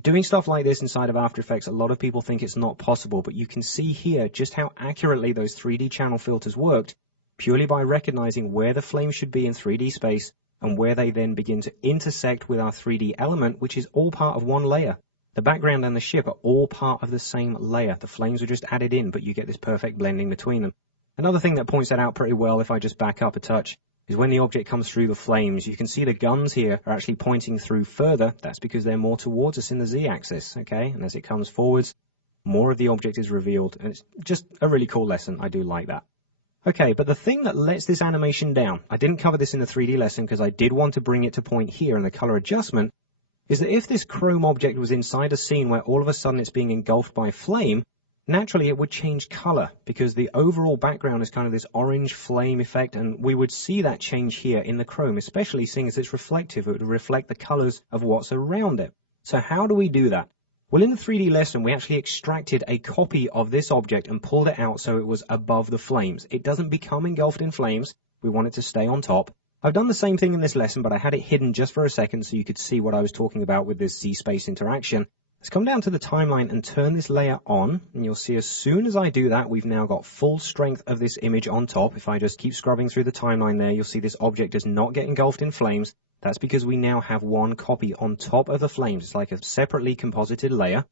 Doing stuff like this inside of After Effects, a lot of people think it's not possible, but you can see here just how accurately those 3D channel filters worked, purely by recognizing where the flame should be in 3D space and where they then begin to intersect with our 3D element, which is all part of one layer. The background and the ship are all part of the same layer. The flames are just added in, but you get this perfect blending between them. Another thing that points that out pretty well, if I just back up a touch, is when the object comes through the flames, you can see the guns here are actually pointing through further. That's because they're more towards us in the Z-axis, okay? And as it comes forwards, more of the object is revealed. And it's just a really cool lesson. I do like that. Okay, but the thing that lets this animation down, I didn't cover this in the 3D lesson because I did want to bring it to point here in the color adjustment, is that if this chrome object was inside a scene where all of a sudden it's being engulfed by flame, naturally it would change color because the overall background is kind of this orange flame effect, and we would see that change here in the chrome, especially seeing as it's reflective. It would reflect the colors of what's around it. So how do we do that? Well, in the 3D lesson, we actually extracted a copy of this object and pulled it out so it was above the flames. It doesn't become engulfed in flames. We want it to stay on top. I've done the same thing in this lesson, but I had it hidden just for a second so you could see what I was talking about with this Z-space interaction. Let's come down to the timeline and turn this layer on, and you'll see as soon as I do that, we've now got full strength of this image on top. If I just keep scrubbing through the timeline there, you'll see this object does not get engulfed in flames. That's because we now have one copy on top of the flames. It's like a separately composited layer.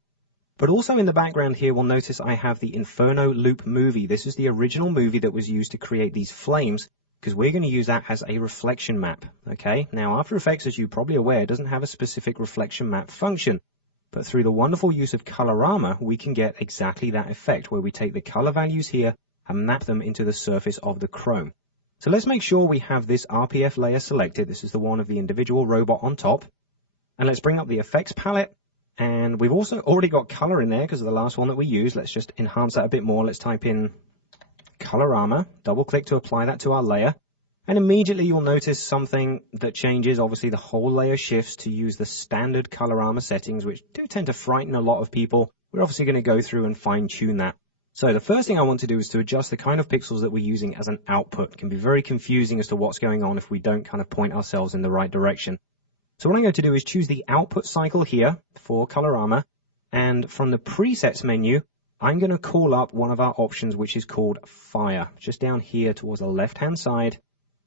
But also in the background here, we'll notice I have the Inferno loop movie. This is the original movie that was used to create these flames, because we're going to use that as a reflection map. Okay, now After Effects, as you're probably aware, doesn't have a specific reflection map function. But through the wonderful use of Colorama, we can get exactly that effect, where we take the color values here and map them into the surface of the chrome. So let's make sure we have this RPF layer selected. This is the one of the individual robot on top. And let's bring up the effects palette. And we've also already got color in there because of the last one that we used. Let's just enhance that a bit more. Let's type in Colorama, double click to apply that to our layer. And immediately you'll notice something that changes. Obviously the whole layer shifts to use the standard Colorama settings, which do tend to frighten a lot of people. We're obviously going to go through and fine tune that. So the first thing I want to do is to adjust the kind of pixels that we're using as an output. It can be very confusing as to what's going on if we don't kind of point ourselves in the right direction. So what I'm going to do is choose the output cycle here for Colorama, and from the presets menu, I'm going to call up one of our options, which is called Fire, just down here towards the left-hand side,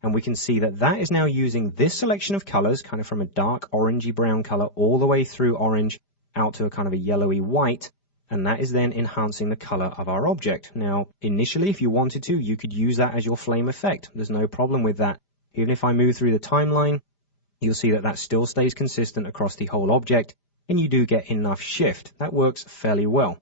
and we can see that that is now using this selection of colors, kind of from a dark orangey brown color all the way through orange out to a kind of a yellowy white. And that is then enhancing the color of our object. Now, initially, if you wanted to, you could use that as your flame effect. There's no problem with that. Even if I move through the timeline, you'll see that that still stays consistent across the whole object, and you do get enough shift. That works fairly well.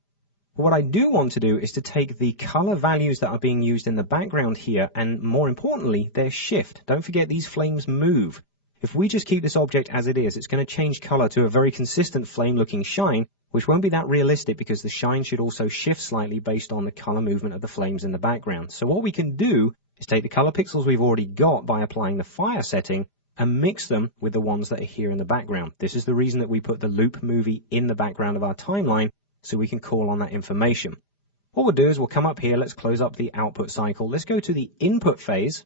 But what I do want to do is to take the color values that are being used in the background here, and more importantly, their shift. Don't forget these flames move. If we just keep this object as it is, it's going to change color to a very consistent flame-looking shine, which won't be that realistic because the shine should also shift slightly based on the color movement of the flames in the background. So what we can do is take the color pixels we've already got by applying the fire setting and mix them with the ones that are here in the background. This is the reason that we put the loop movie in the background of our timeline, so we can call on that information. What we'll do is we'll come up here, let's close up the output cycle. Let's go to the input phase.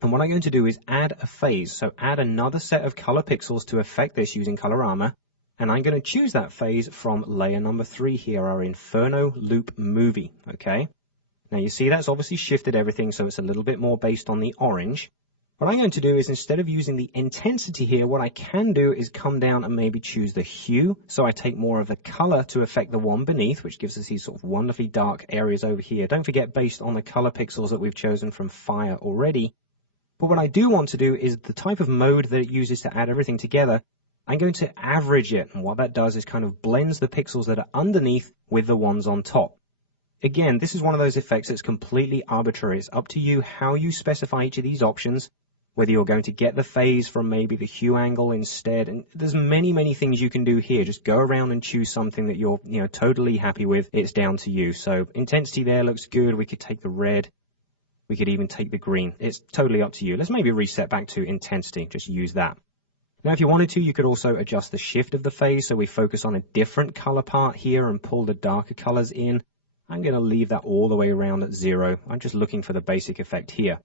And what I'm going to do is add a phase. So add another set of color pixels to affect this using Colorama. And I'm going to choose that phase from layer number 3 here, our Inferno loop movie. Okay. Now you see that's obviously shifted everything, so it's a little bit more based on the orange. What I'm going to do is, instead of using the intensity here, what I can do is come down and maybe choose the hue. So I take more of the color to affect the one beneath, which gives us these sort of wonderfully dark areas over here. Don't forget, based on the color pixels that we've chosen from Fire already. But what I do want to do is the type of mode that it uses to add everything together. I'm going to average it, and what that does is kind of blends the pixels that are underneath with the ones on top. Again, this is one of those effects that's completely arbitrary. It's up to you how you specify each of these options, whether you're going to get the phase from maybe the hue angle instead. And there's many things you can do here. Just go around and choose something that you're totally happy with. It's down to you. So intensity there looks good. We could take the red. We could even take the green. It's totally up to you. Let's maybe reset back to intensity. Just use that. Now, if you wanted to, you could also adjust the shift of the phase, so we focus on a different color part here and pull the darker colors in. I'm going to leave that all the way around at 0. I'm just looking for the basic effect here.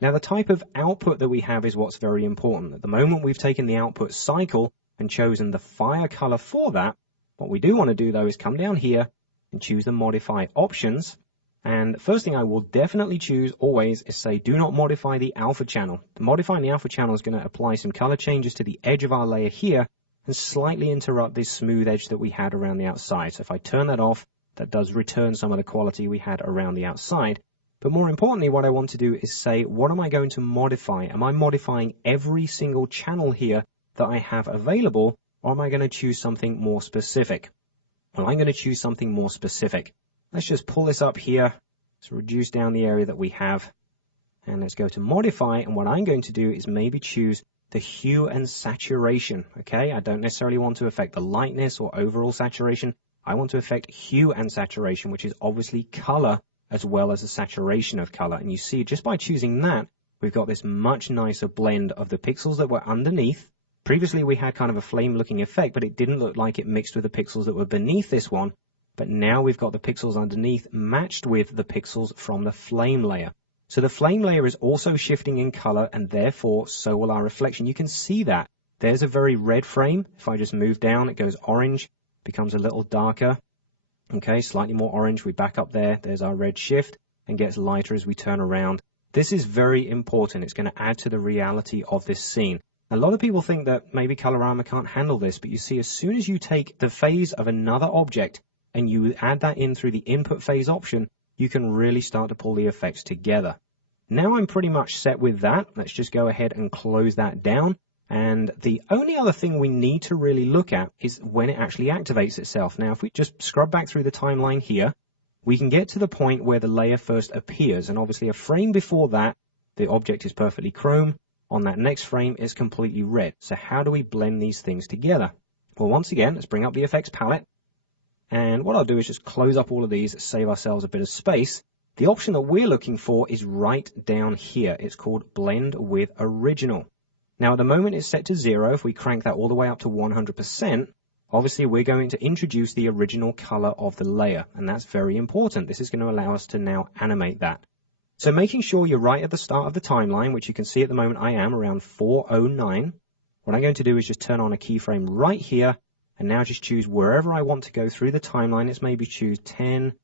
Now, the type of output that we have is what's very important. At the moment, we've taken the output cycle and chosen the fire color for that. What we do want to do, though, is come down here and choose the modify options. And the first thing I will definitely choose always is say, do not modify the alpha channel. Modifying the alpha channel is going to apply some color changes to the edge of our layer here and slightly interrupt this smooth edge that we had around the outside. So if I turn that off, that does return some of the quality we had around the outside. But more importantly, what I want to do is say, what am I going to modify? Am I modifying every single channel here that I have available, or am I going to choose something more specific? Well, I'm going to choose something more specific. Let's just pull this up here. Let's reduce down the area that we have. And let's go to modify, and what I'm going to do is maybe choose the hue and saturation, okay? I don't necessarily want to affect the lightness or overall saturation. I want to affect hue and saturation, which is obviously color as well as the saturation of color. And you see, just by choosing that, we've got this much nicer blend of the pixels that were underneath. Previously, we had kind of a flame-looking effect, but it didn't look like it mixed with the pixels that were beneath this one. But now we've got the pixels underneath matched with the pixels from the flame layer. So the flame layer is also shifting in color, and therefore so will our reflection. You can see that. There's a very red frame. If I just move down, it goes orange, becomes a little darker. Okay, slightly more orange. We back up there. There's our red shift and gets lighter as we turn around. This is very important. It's going to add to the reality of this scene. A lot of people think that maybe Colorama can't handle this, but you see, as soon as you take the phase of another object and you add that in through the input phase option, you can really start to pull the effects together. Now I'm pretty much set with that. Let's just go ahead and close that down. And the only other thing we need to really look at is when it actually activates itself. Now, if we just scrub back through the timeline here, we can get to the point where the layer first appears. And obviously a frame before that, the object is perfectly chrome. On that next frame, it's completely red. So how do we blend these things together? Well, once again, let's bring up the effects palette. And what I'll do is just close up all of these, save ourselves a bit of space. The option that we're looking for is right down here. It's called Blend with Original. Now, at the moment, it's set to 0. If we crank that all the way up to 100%, obviously, we're going to introduce the original color of the layer. And that's very important. This is going to allow us to now animate that. So making sure you're right at the start of the timeline, which you can see at the moment I am around 4:09. What I'm going to do is just turn on a keyframe right here. And now just choose wherever I want to go through the timeline. Let's maybe choose 10,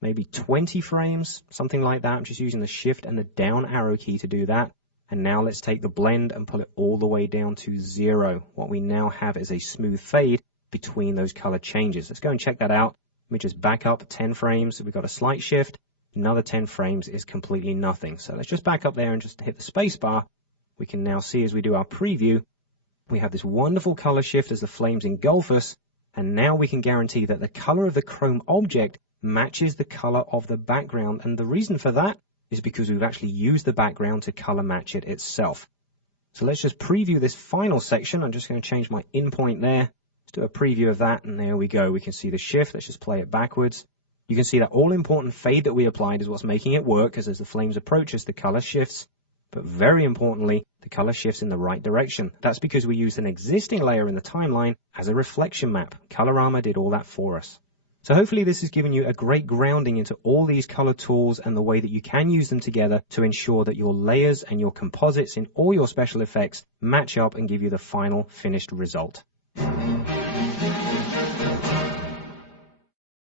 maybe 20 frames, something like that. I'm just using the shift and the down arrow key to do that. And now let's take the blend and pull it all the way down to 0. What we now have is a smooth fade between those color changes. Let's go and check that out. Let me just back up 10 frames. We've got a slight shift. Another 10 frames is completely nothing. So let's just back up there and just hit the space bar. We can now see as we do our preview, we have this wonderful color shift as the flames engulf us. And now we can guarantee that the color of the chrome object matches the color of the background. And the reason for that is because we've actually used the background to color match it itself. So let's just preview this final section. I'm just going to change my in point there. Let's do a preview of that. And there we go. We can see the shift. Let's just play it backwards. You can see that all important fade that we applied is what's making it work, because as the flames approach us, the color shifts. But very importantly, the color shifts in the right direction. That's because we used an existing layer in the timeline as a reflection map. Colorama did all that for us. So hopefully this has given you a great grounding into all these color tools and the way that you can use them together to ensure that your layers and your composites in all your special effects match up and give you the final finished result.